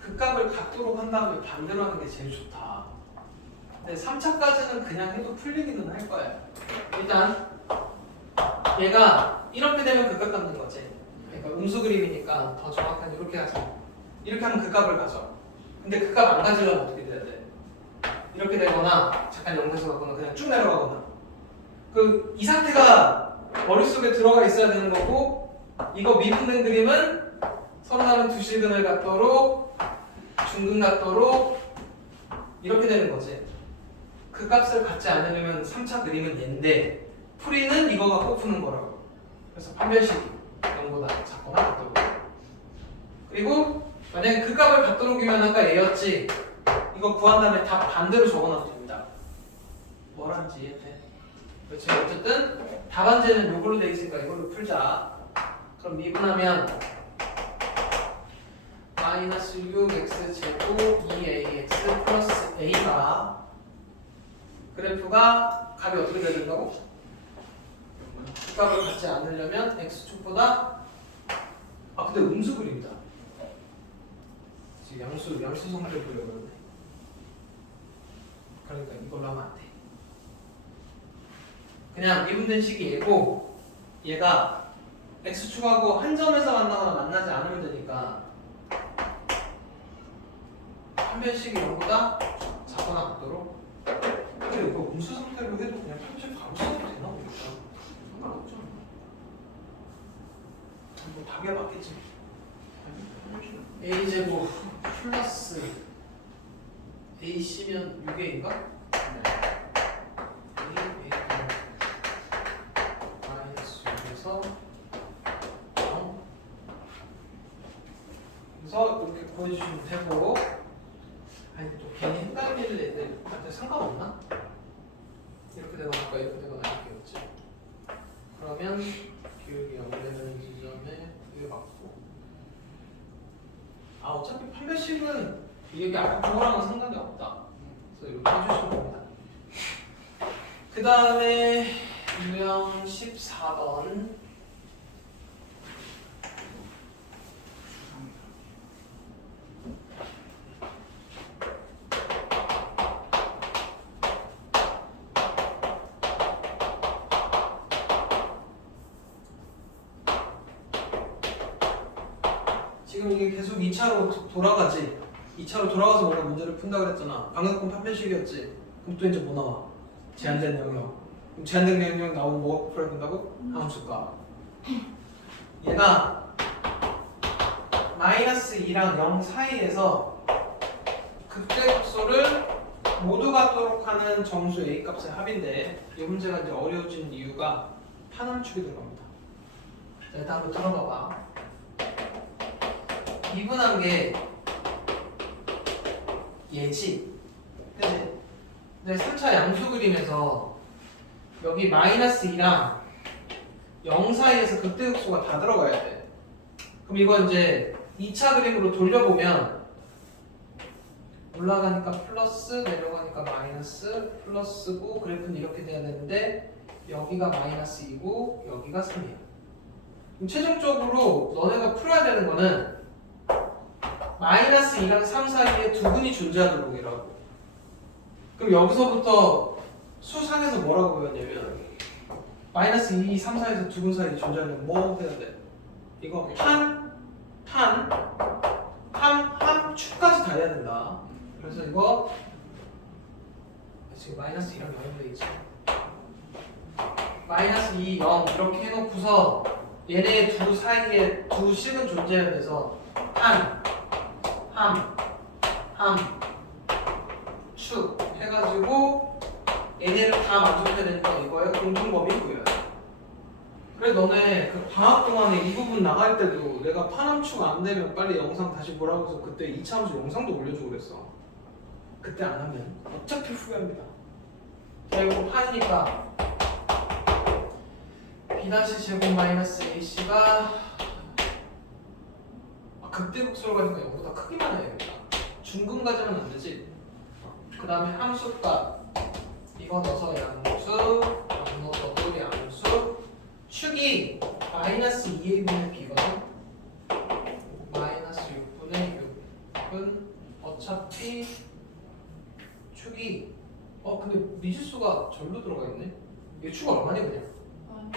그 값을 갖도록 한 다음에 반대로 하는 게 제일 좋다. 근데 3차까지는 그냥 해도 풀리기는 할 거야. 일단 얘가 이렇게 되면 그 값 갖는 거지. 그러니까 음수 그림이니까 더 정확한 이렇게 하자. 이렇게 하면 그 값을 가져. 근데 그 값 안 가지려면 어떻게 돼야 돼? 이렇게 되거나 잠깐 0에서 가거나 그냥 쭉 내려가거나. 이 상태가 머릿속에 들어가 있어야 되는 거고, 이거 미분된 그림은 서로 다른 두 실근을 갖도록 중근 갖도록 이렇게 되는 거지. 그 값을 갖지 않으려면 3차 그림은 얘인데 풀이는 이거 갖고 푸는 거라고. 그래서 판별식이 0보다 작거나 같다고. 그리고 만약에 그 값을 갖도록이면 아까 A였지. 이거 구한 다음에 다 반대로 적어놔도 됩니다. 뭐란지 이해돼? 그렇지. 어쨌든 답안지는 요걸로 돼 있으니까 이걸로 풀자. 그럼 미분하면 마이너스 6x 제곱 2ax 플러스 a가 그래프가 값이 어떻게 돼야 된다고? 그 값을 갖지 않으려면 x축보다 근데 음수 그림이다. 지금 양수 성질 보려고 그러네. 그러니까 이걸로 하면 안 돼. 그냥 미분된 식이 얘고 얘가 x축하고 한 점에서 만나거나 만나지 않으면 되니까 판별식이 0보다 작거나 같도록. 근데 이거 음수 상태로 해도 그냥 판별식 바로 써도 되나 모르겠다. 상관없잖아. 뭐 답이 맞겠지. a제곱 플러스 ac면 6a인가? a 마이너스 6에서 그래서 이렇게 보여주시면 되고. 아니 또 괜히 헷갈리는 애들한테 상관없나? 이렇게 되거나 아까 이렇게 되거나 이렇게였지. 그러면 기울기 0되는 지점에 이게 맞고. 어차피 판별식은 이게 아까 그거랑은 상관이 없다. 그래서 이렇게 해주시면 됩니다. 그 다음에 유형 14번. 지금 이게 계속 2차로 돌아가지. 2차로 돌아가서 뭔가 문제를 푼다고 그랬잖아. 방금 판별식이었지. 그럼 또 이제 뭐 나와? 제한된 영역. 그럼 제한된 영역 나오면 뭐가 풀어야 된다고? 함수가. 얘가 마이너스 2랑 0 사이에서 극대극소를 모두 갖도록 하는 정수 A 값의 합인데 이 문제가 이제 어려워진 이유가 판함축이 들어갑니다. 자, 일단 한번 들어봐봐. 미분한 게 얘지. 그치? 근데 3차 양수 그림에서 여기 마이너스 2랑 0 사이에서 극대극소가 다 들어가야 돼. 그럼 이거 이제 2차 그림으로 돌려보면 올라가니까 플러스 내려가니까 마이너스 플러스고 그래프는 이렇게 돼야 되는데 여기가 마이너스 2고 여기가 3이야. 그럼 최종적으로 너네가 풀어야 되는 거는 마이너스 2랑 3 사이에 두 분이 존재하도록이라고. 그럼 여기서부터 수상에서 뭐라고 배웠냐면 마이너스 2, 3, 4에서 두 근 사이에 존재하는 뭐 해야 돼? 이거 함, 축까지 다 해야 된다. 그래서 이거 지금 마이너스 2랑 0이 되겠지. 마이너스 2, 0 이렇게 해놓고서 얘네 두 사이에 두 식은 존재해야 돼서 축 해가지고 얘네를 다 만족해야 되니까 이거의 공통범위 구해야 돼. 그래 너네 그 방학 동안에 이 부분 나갈 때도 내가 파남축 안 되면 빨리 영상 다시 보라고 해서 그때 2차함수 영상도 올려주고 그랬어. 그때 안 하면 어차피 후회합니다. 자 이거 판이니까 B-제곱 마이너스 AC가 극대극소로 가니까 0보다 크기만 해야겠다. 중근 가지면 안 되지. 그 다음에 함수값 이거 넣어서 양수, 양 넣어서도 양수. 축이 마이너스 2a분의 b거든. 마이너스 6분의 6은 어차피 축이 근데 미지수가 절로 들어가 있네. 이게 축 얼마니 그냥?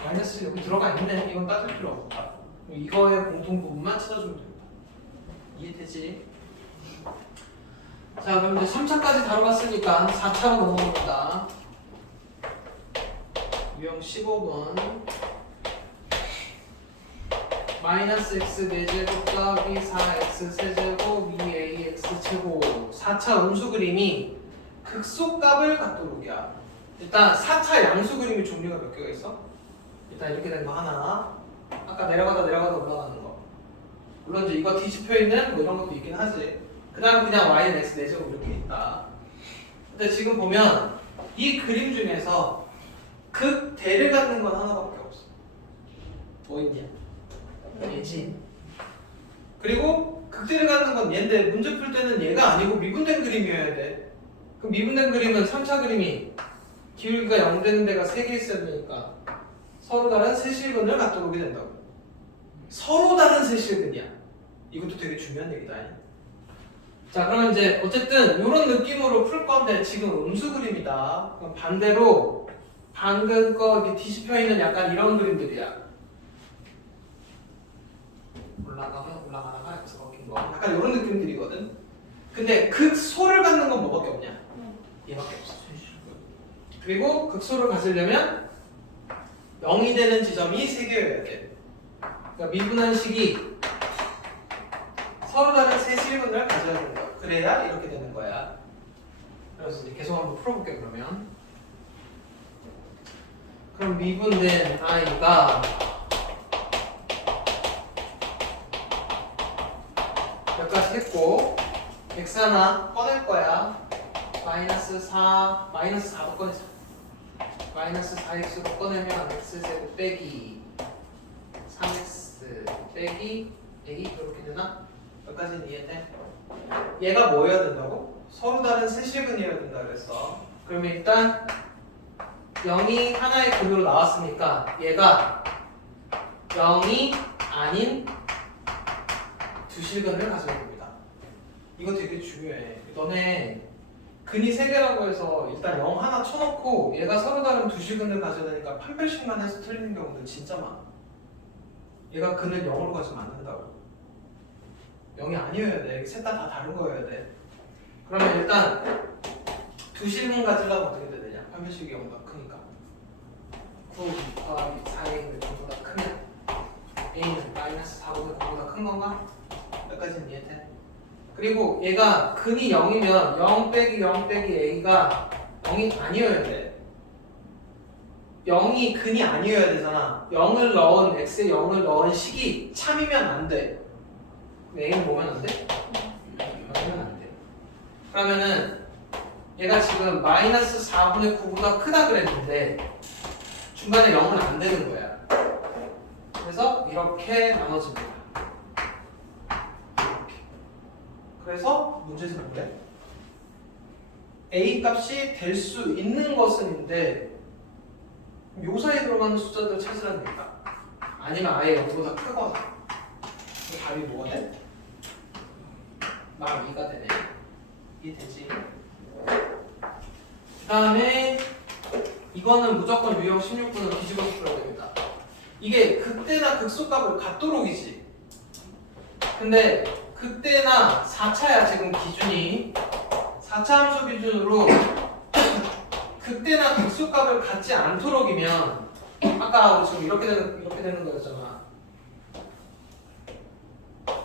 마이너스 여기 들어가 있네. 이건 따질 필요 없다. 이거의 공통 부분만 찾아주면 됩니다. 이해되지? 자 그럼 이제 3차까지 다뤄봤으니까 4차로 넘어갑니다. 유형 15번 마이너스 x 4제곱 더하기 4x 세제곱 2ax 제곱 4차 음수 그림이 극소값을 갖도록이야. 일단 4차 양수 그림의 종류가 몇 개가 있어? 일단 이렇게 된 거 하나, 아까 내려가다 올라가는 거. 물론 이제 이거 뒤집혀 있는 뭐 이런 것도 있긴 하지. 그 다음에 그냥 y는 x 4제곱 이렇게 있다. 근데 지금 보면 이 그림 중에서 극대를 갖는 건 하나밖에 없어. 뭐 있냐? 얘지. 그리고 극대를 갖는 건 얘인데 문제 풀 때는 얘가 아니고 미분된 그림이어야 돼. 그럼 미분된 그림은 3차 그림이 기울기가 0 되는 데가 3개 있어야 되니까 서로 다른 세실근을 갖도록이 된다고. 서로 다른 세실근이야. 이것도 되게 중요한 얘기다. 자 그러면 이제 어쨌든 이런 느낌으로 풀 건데 지금 음수 그림이다. 그럼 반대로 방금 거 이렇게 뒤집혀 있는 약간 이런 그림들이야. 올라가다가 여기서 꺾인 거. 약간 이런 느낌들이거든. 근데 극소를 갖는 건 뭐밖에 없냐? 얘밖에 없어. 그리고 극소를 가지려면 0이 되는 지점이 3개여야 돼. 그러니까 미분한 식이 서로 다른 세 실근을 가져야 된다. 그래야 이렇게 되는 거야. 그래서 이제 계속 한번 풀어볼게 그러면. 그럼 미분된 i가 몇 가지 했고 x 하나 꺼낼 거야. 마이너스 4도 꺼내자. 마이너스 4x로 꺼내면 x제곱 빼기 3x 빼기 a 이렇게 되나? 여기까지는 이해돼? 얘가 뭐여야 된다고? 서로 다른 세실근이어야 된다 그랬어. 그러면 일단 0이 하나의 근으로 나왔으니까 얘가 0이 아닌 두 실근을 가져야 됩니다. 이거 되게 중요해. 너네 근이 3개라고 해서 일단 0 하나 쳐놓고 얘가 서로 다른 두 실근을 가져야 되니까 판별식만 해서 틀리는 경우들 진짜 많아. 얘가 근을 0으로 가지면 안 된다고. 0이 아니어야 돼. 셋 다 다른 거여야 돼. 그러면 일단 두 실근 가지려면 어떻게 돼야 되냐? 판별식이 0보다 크니까 9 더하기 4a는 0보다 크면 a는 마이너스 4보다 9보다 큰 건가? 여기까지는 이해돼? 그리고 얘가 근이 0이면 0 빼기 0 빼기 a가 0이 아니어야 돼. 0이 근이 아니어야 되잖아. 0을 넣은 x에 0을 넣은 식이 참이면 안 돼. a는 뭐면 안 돼? 0이면 안 돼. 그러면은 얘가 지금 마이너스 4분의 9보다 크다 그랬는데 중간에 0은 안 되는 거야. 그래서 이렇게 나눠집니다. 그래서 문제는 뭐래? a 값이 될 수 있는 것은인데 요 사이에 들어가는 숫자들을 찾으라는 거니까 아니면 아예 0보다 크거나 답이 뭐가 돼? 막 2가 되네. 이게 되지. 그 다음에 이거는 무조건 유형 16분으로 뒤집어서 풀어야 됩니다. 이게 극대나 극소값을 갖도록이지. 근데 극대나 4차야 지금 기준이. 4차 함수 기준으로 극대나 극소값을 갖지 않도록이면 아까 우리 지금 이렇게 되는 거였잖아.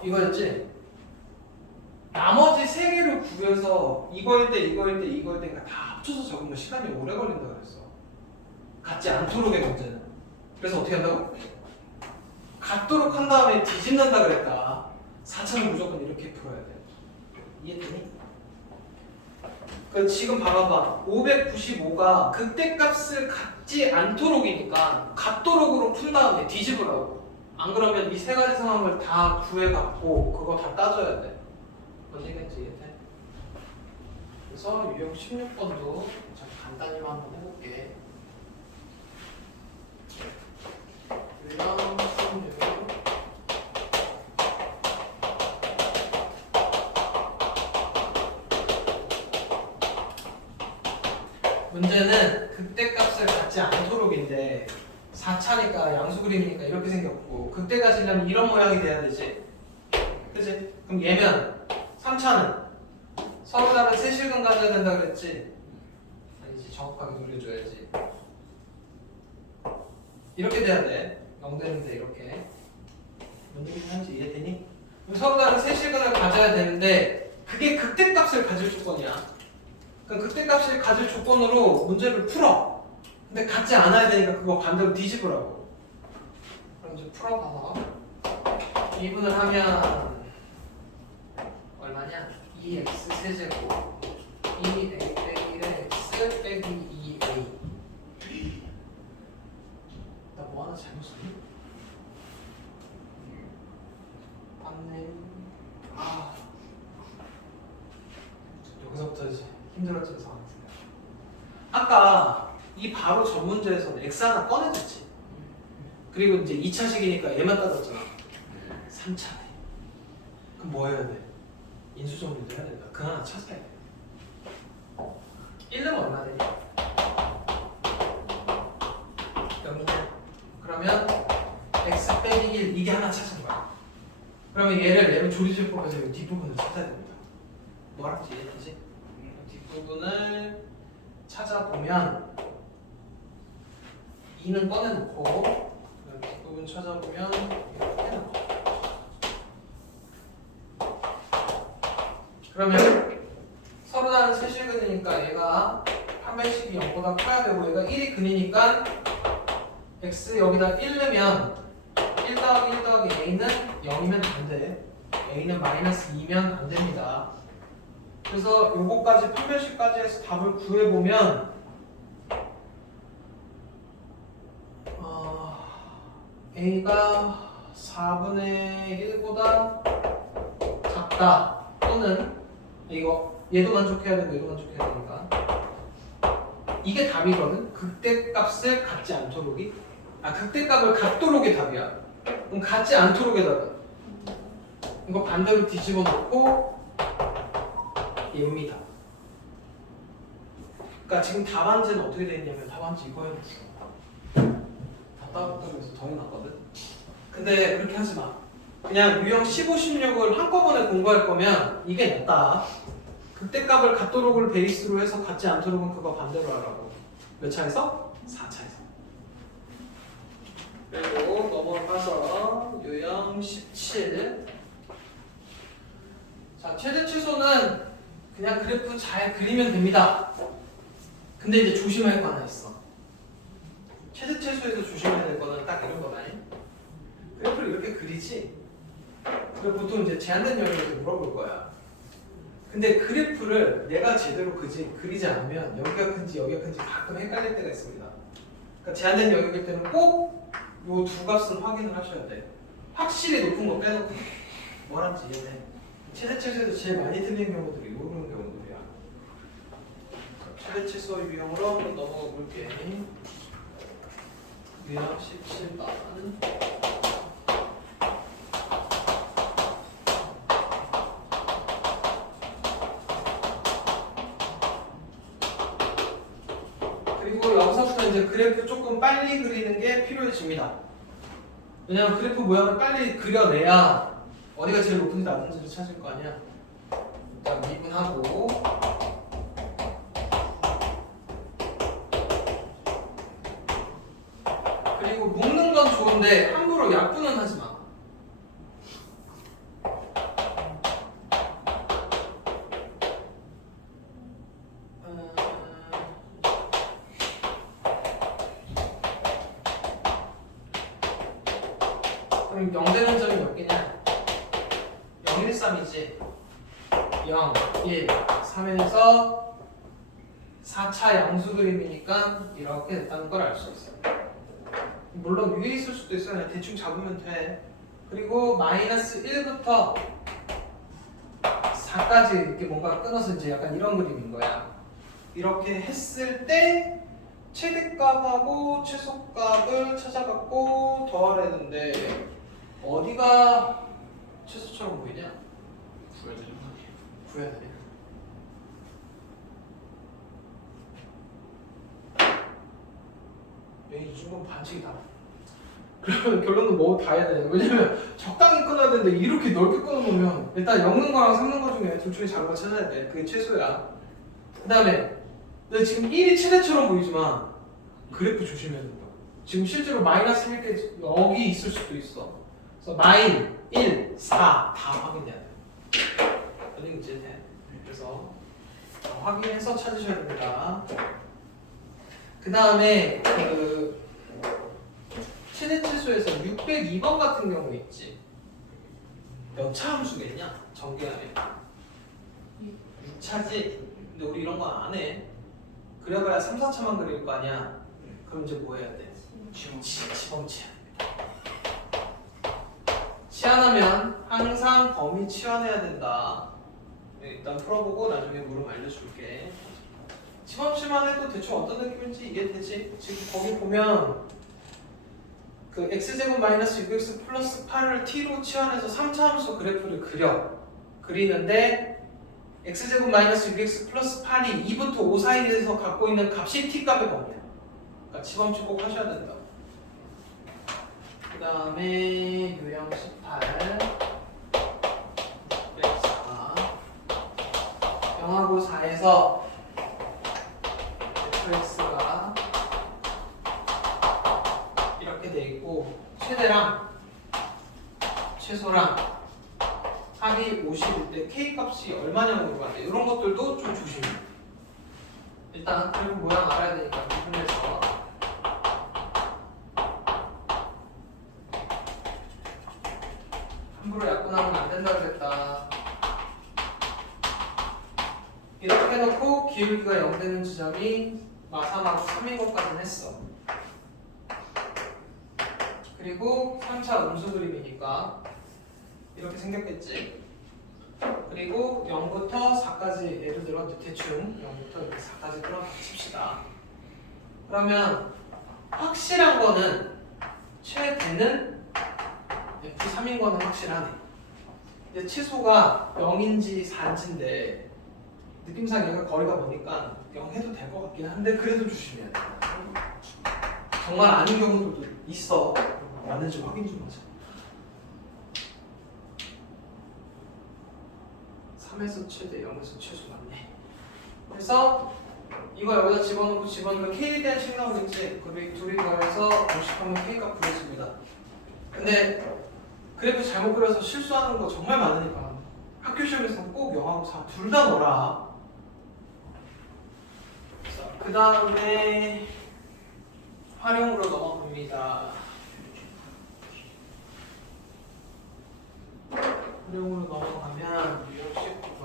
이거였지? 나머지 세 개를 구해서 이거일 때 그러니까 다 합쳐서 적으면 시간이 오래 걸린다 그랬어. 갖지 않도록의 문제는. 그래서 어떻게 한다고? 갖도록 한 다음에 뒤집는다 그랬다. 4차는 무조건 이렇게 풀어야 돼. 이해되니? 그 지금 봐봐. 595가 극대값을 갖지 않도록이니까 갖도록으로 푼 다음에 뒤집으라고. 안 그러면 이 세 가지 상황을 다 구해갖고 그거 다 따져야 돼. 뭔지 이해돼? 그래서 유형 16번도 간단히만 한번 해볼게. 유형 16. 문제는 극대값을 갖지 않도록인데 4차니까 양수 그림이니까 이렇게 생겼고 극대 가지려면 이런 모양이 돼야 되지. 그치? 그럼 얘면 3차는 서로 다른 세실근 가져야 된다 그랬지? 아니지, 정확하게 돌려줘야지. 이렇게 돼야 돼. 0 되는데 이렇게. 뭔 얘기인지 하는지 이해되니? 그럼 서로 다른 세실근을 가져야 되는데 그게 극대값을 가질 조건이야. 그럼 극대값을 가질 조건으로 문제를 풀어. 근데 갖지 않아야 되니까 그거 반대로 뒤집으라고. 그럼 이제 풀어봐봐. 2분을 하면 얼마냐? 2x 세제곱 2a 빼기 1x 빼기 2a. 나 뭐 하나 잘못 썼니? 맞네. 아, 여기서부터 이제 힘들어지는 상황이야. 아까 이 바로 전 문제에서는 x 하나 꺼내줬지. 그리고 이제 2차식이니까 얘만 따졌잖아. 3차네. 그럼 뭐 해야 돼? 인수정리도 해야 된다. 그 하나 찾아야 돼. 1은 얼마 되냐? 0이냐? 그러면 x 빼기 1 이게 하나 찾은 거야. 그러면 얘를 조리제법에서 이 뒷부분을 찾아야 됩니다. 뭐랄지 이해되지? 뒷부분을 찾아보면 2는 꺼내놓고 뒷부분 찾아보면 이렇게 해놓고 그러면 서로 다른 세실근이니까 얘가 판별식이 0보다 커야 되고 얘가 1이 근이니까 x 여기다 1 넣으면 1 더하기 1 더하기 a는 0이면 안 돼. a는 마이너스 2면 안 됩니다. 그래서 요거까지 판별식까지 해서 답을 구해보면 a가 4분의 1보다 작다 또는 이거 얘도 만족해야 되고 얘도 만족해야 되니까 이게 답이거든. 극대값을 갖지 않도록이 극대값을 갖도록이 답이야. 그럼 갖지 않도록의 답은 이거 반대로 뒤집어 놓고 얘입니다. 그러니까 지금 답안지는 어떻게 돼 있냐면 답안지 이거 해놨어. 다 따로따로해서 더 해놨거든. 근데 그렇게 하지 마. 그냥 유형 15, 16을 한꺼번에 공부할 거면 이게 낫다. 극대값을 갖도록을 베이스로 해서 갖지 않도록은 그거 반대로 하라고. 몇 차에서? 4차에서. 그리고 넘어가서 유형 17. 자, 최대 최소는 그냥 그래프 잘 그리면 됩니다. 근데 이제 조심할 거 하나 있어. 최대 최소에서 조심해야 될 거는 딱 이런 거다. 그래프를 이렇게 그리지. 그리고 보통 이제 제한된 영역에서 물어볼 거야. 근데 그래프를 내가 제대로 그리지 않으면 여기가 큰지 여기가 큰지 가끔 헷갈릴 때가 있습니다. 그러니까 제한된 영역일 때는 꼭 이 두 값은 확인을 하셔야 돼. 확실히 높은 거 빼놓고 뭐란지 이해돼. 최대 최소에서 제일 많이 틀리는 경우들이 이런 경우들이야. 최대 최소 유형으로 한번 넘어가 볼게. 유형 17번. 그리고 여기서부터 이제 그래프 조금 빨리 그리는 게 필요해집니다. 왜냐면 그래프 모양을 빨리 그려내야 어디가 제일 높은지 낮은지를 찾을 거 아니야. 일단 미분하고 그리고 묶는 건 좋은데 함부로 약분은 하지 마. 그럼 0 되는 점이 몇 개냐? 0, 1, 3이지. 0, 1, 3에서 4차 양수 그림이니까 이렇게 됐다는 걸 알 수 있어요. 물론 위에 있을 수도 있어요. 그냥 대충 잡으면 돼. 그리고 마이너스 1부터 4까지 이렇게 뭔가 끊어서 이제 약간 이런 그림인 거야. 이렇게 했을 때 최대값하고 최소값을 찾아갖고 더하려는데 어디가 최소처럼 보이냐? 구해야 되는 거 아니에요? 구해야 돼. 이 정도면 반칙이다. 그러면 결론은 뭐 다 해야 돼. 왜냐면 적당히 끊어야 되는데 이렇게 넓게 끊어놓으면 일단 엮는 거랑 섞는 거 중에 둘 중에 작은 거 찾아야 돼. 그게 최소야. 그 다음에 너 지금 1이 최대처럼 보이지만 그래프 조심해야 된다. 지금 실제로 마이너스 1개 여기 있을 수도 있어. 그래서 마인 1, 4 다 확인해야 돼. 어디 이제 돼. 그래서 확인해서 찾으셔야 됩니다. 그 다음에 그 최대 최소에서 602번 같은 경우 있지. 몇 차 함수겠냐? 전개하면 6차지. 근데 우리 이런 거 안 해. 그래봐야 3, 4차만 그릴 거 아니야. 그럼 이제 뭐 해야 돼? 지범 치환. 치환하면 항상 범위 치환해야 된다. 일단 풀어보고 나중에 물음 알려줄게. 지범치만 해도 대충 어떤 느낌인지 이해되지? 지금 거기 보면 그 x제곱 마이너스 6x 플러스 8을 t로 치환해서 3차 함수 그래프를 그리는데 x제곱 마이너스 6x 플러스 8이 2부터 5 사이에서 갖고 있는 값이 t값의 범위야. 그러니까 지범치 꼭 하셔야 된다. 그 다음에 유형 18 0하고 4에서 fx가 이렇게 돼 있고 최대랑 최소랑 합이 50일 때 k 값이 얼마냐고 물어봤는데 이런 것들도 좀 조심해. 일단 그래프 모양 알아야 되니까 미분해서 함부로 약분하면 안 된다 그랬다. 이렇게 해놓고 기울기가 0 되는 지점이 마삼하고 3인 것까지는 했어. 그리고 3차 음수 그림이니까 이렇게 생겼겠지. 그리고 0부터 4까지 예를 들어 대충 0부터 이렇게 4까지 끌어붙입시다. 그러면 확실한 거는 최대는 F3인 거는 확실하네. 이제 최소가 0인지 4인지인데 느낌상 얘가 거리가 머니까 0 해도 될 것 같긴 한데 그래도 조심해야 돼. 정말 아닌 경우도 있어. 맞는지 확인 좀 하자. 3에서 최대, 0에서 최소 맞네. 그래서 이거 여기다 집어넣으면 K에 대한 식 나오겠지? 그리고 둘이 더해서 50하면 K값 구해집니다. 근데 그래프 잘못 그려서 실수하는 거 정말 많으니까 학교 시험에서는 꼭 0하고 4 둘 다 넣어라. 그 다음에 활용으로 넘어갑니다. 활용으로 넘어가면 유형 19번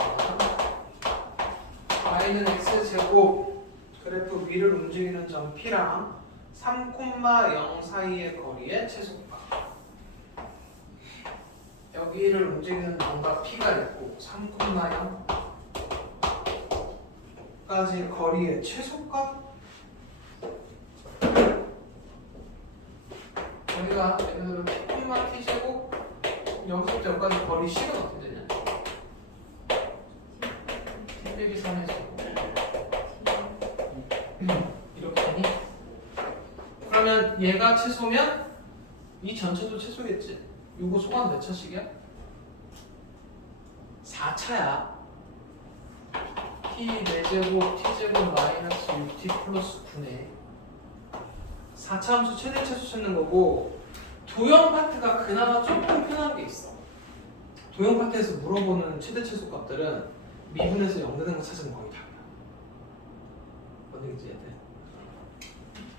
y는 x제곱 그래프 위를 움직이는 점 P랑 3,0 사이의 거리의 최소값. 여기를 움직이는 점과 P가 있고 3,0까지 거리의 최소값. 여기가 예를 들어 P, T제곱 여기서부터 여기까지 거리 식은 어떻게 되냐? T 빼기 3에서 이렇게 되니? 그러면은 얘가 최소면 이 전체도 최소겠지. 요거 소관 몇 차식이야? 4차야. t 4제곱 t제곱 마이너스 6t 플러스 9네. 4차 함수 최대 최소 찾는 거고, 도형 파트가 그나마 조금 편한 게 있어. 도형 파트에서 물어보는 최대 최소 값들은 미분에서 0 되는 거 찾으면 거의 답이야. 뭔 얘기인지 이해돼?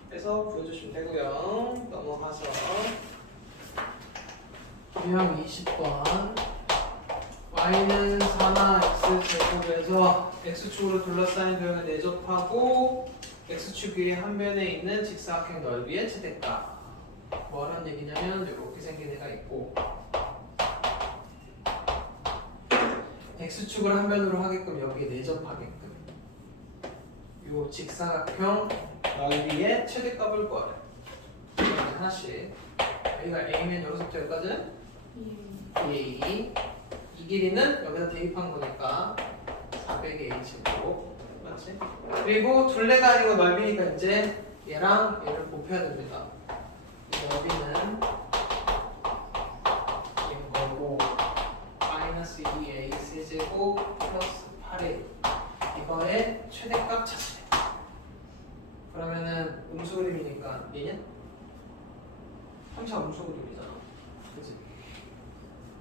그래서 보여주시면 되고요. 넘어가서 유형 20번. y는 4나 x제곱에서 x축으로 둘러싸인 도형을 내접하고 x축 위에 한 변에 있는 직사각형 넓이의 최대값. 뭐 하는 얘기냐면 이렇게 생긴 애가 있고 x축을 한 변으로 하게끔 여기에 내접하게끔 요 직사각형 넓이의 최대값을 구하래. 하나씩. 여기가 a면 여기서부터 여기까지는 a. 이 길이는 여기다 대입한 거니까 400의 a제곱 맞지? 그리고 둘레가 아니고 넓이니까 이제 얘랑 얘를 곱해야 됩니다. 이 넓이는 얘는 거고 마이너스 2a 세제곱 플러스 8a 이거의 최대값 찾으래. 그러면은 음수 그림이니까 얘는 3차 음수 그림이잖아. 그치?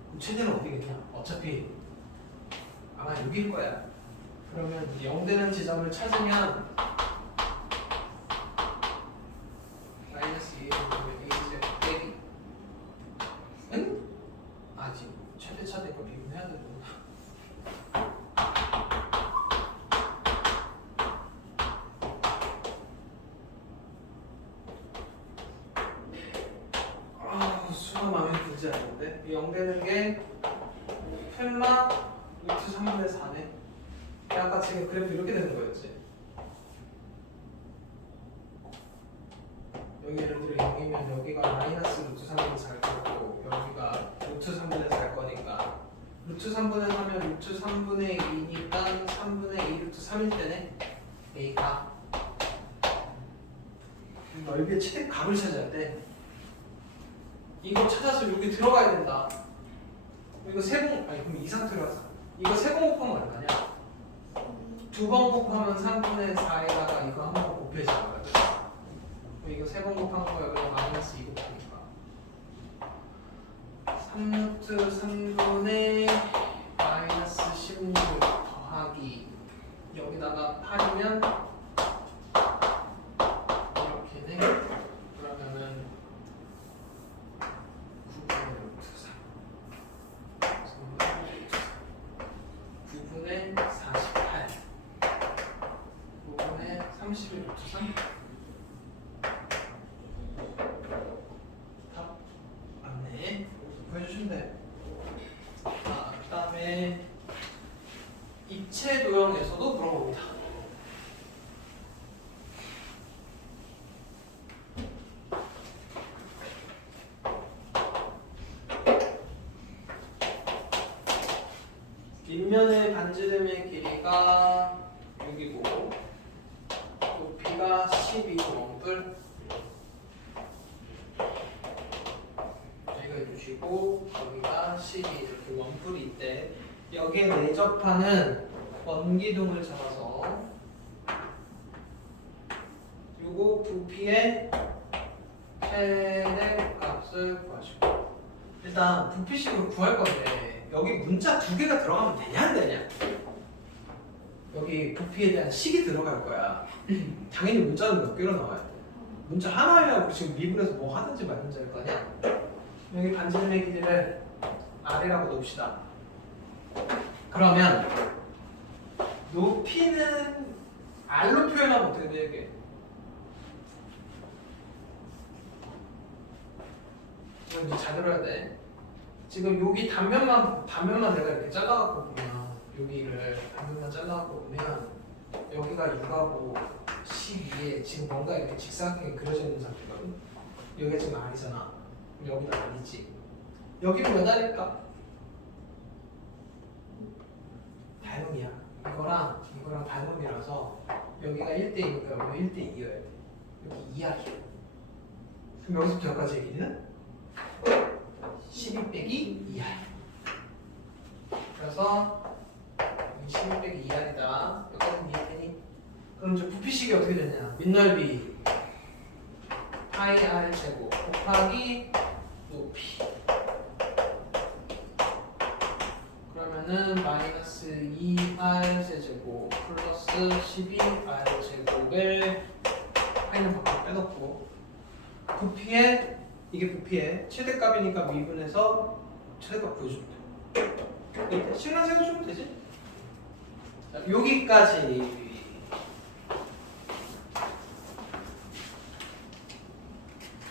그럼 최대는 어디겠냐? 어차피 아마 여기일 거야. 그러면 0 되는 지점을 찾으면 마이너스 2에 a제곱 빼기 응? 아직 최대 차대가 비교해야 되는구나. 수가 마음에 들지 않는데 0 되는 게 펜마 루트 3분의 4네. 아까 지금 그래프 이렇게 되는 거였지. 여기 예를 들어 0이면 여기가 마이너스 루트 3분의 4일 거고 여기가 루트 3분의 4일 거니까 루트 3분의 4면 루트 3분의 2니까 3분의 2 루트 3일 때네. A가 넓이의 최대값을 찾아야 돼. 이거 찾아서 여기 들어가야 된다. 이거 세공 아니 그럼 이 상태로 하자. 이거 세공 곱하면 얼마냐? 2번 곱하면 3분의 4에다가 이거 한 번 곱해서 나와야 돼. 이거 세번 곱한 거 여기다 마이너스 2 곱하니까 3루트 3분의 마이너스 16 더하기 여기다가 8이면 이렇게네. 그러면은 9분의 루트 3 9분의 48 9분의 31 루트 3 답 맞네. 보여주시면 돼. 자, 그 다음에 입체 도형에서도 물어봅니다. 밑면의 반지름의 길이가 6이고 높이가 12고 원뿔 여기가 해주시고 여기가 12 이렇게 원뿔이 있대. 여기에 내접하는 원기둥을 잡아서 요거 부피의 최대값을 구하시고 일단 부피식으로 구할 건데 여기 문자 2개가 들어가면 되냐 안 되냐? 여기 부피에 대한 식이 들어갈 거야. 당연히 문자는 몇 개로 나와야 돼. 문자 하나야 우리 지금 미분에서 뭐 하든지 말든지 할 거 아니야? 여기 반지름의 길이를 R이라고 놓읍시다. 그러면 높이는 R로 표현하면 어떻게 돼 이게? 이건 이제 잘 들어야 돼. 지금 여기 단면만 내가 이렇게 잘라갖고 보면 여기를 단면만 잘라갖고 보면 여기가 6하고 12에 지금 뭔가 이렇게 직사각형이 그려져 있는 상태거든. 여기가 지금 R이잖아. 여기도 R이지. 여기는 몇 R일까? 닮음이야. 이거랑 닮음이라서 여기가 1대2니까 여기가 1대2여야 돼. 여기 2R이야. 그럼 여기서부터 여기까지 얘기는 12 빼기 2R. 그래서 12 빼기 2R이다. 여기까지 이해되니? 그럼 이제 부피식이 어떻게 되냐? 밑넓이 파이 R 제곱 곱하기 높이. 그러면은 마이너스 2R 세제곱 플러스 12R 제곱을 파이는 밖으로 빼놓고 부피의 이게 부피의 최대값이니까 미분해서 최대값 보여주면 돼. 이렇게 식량 세워주면 되지? 자, 여기까지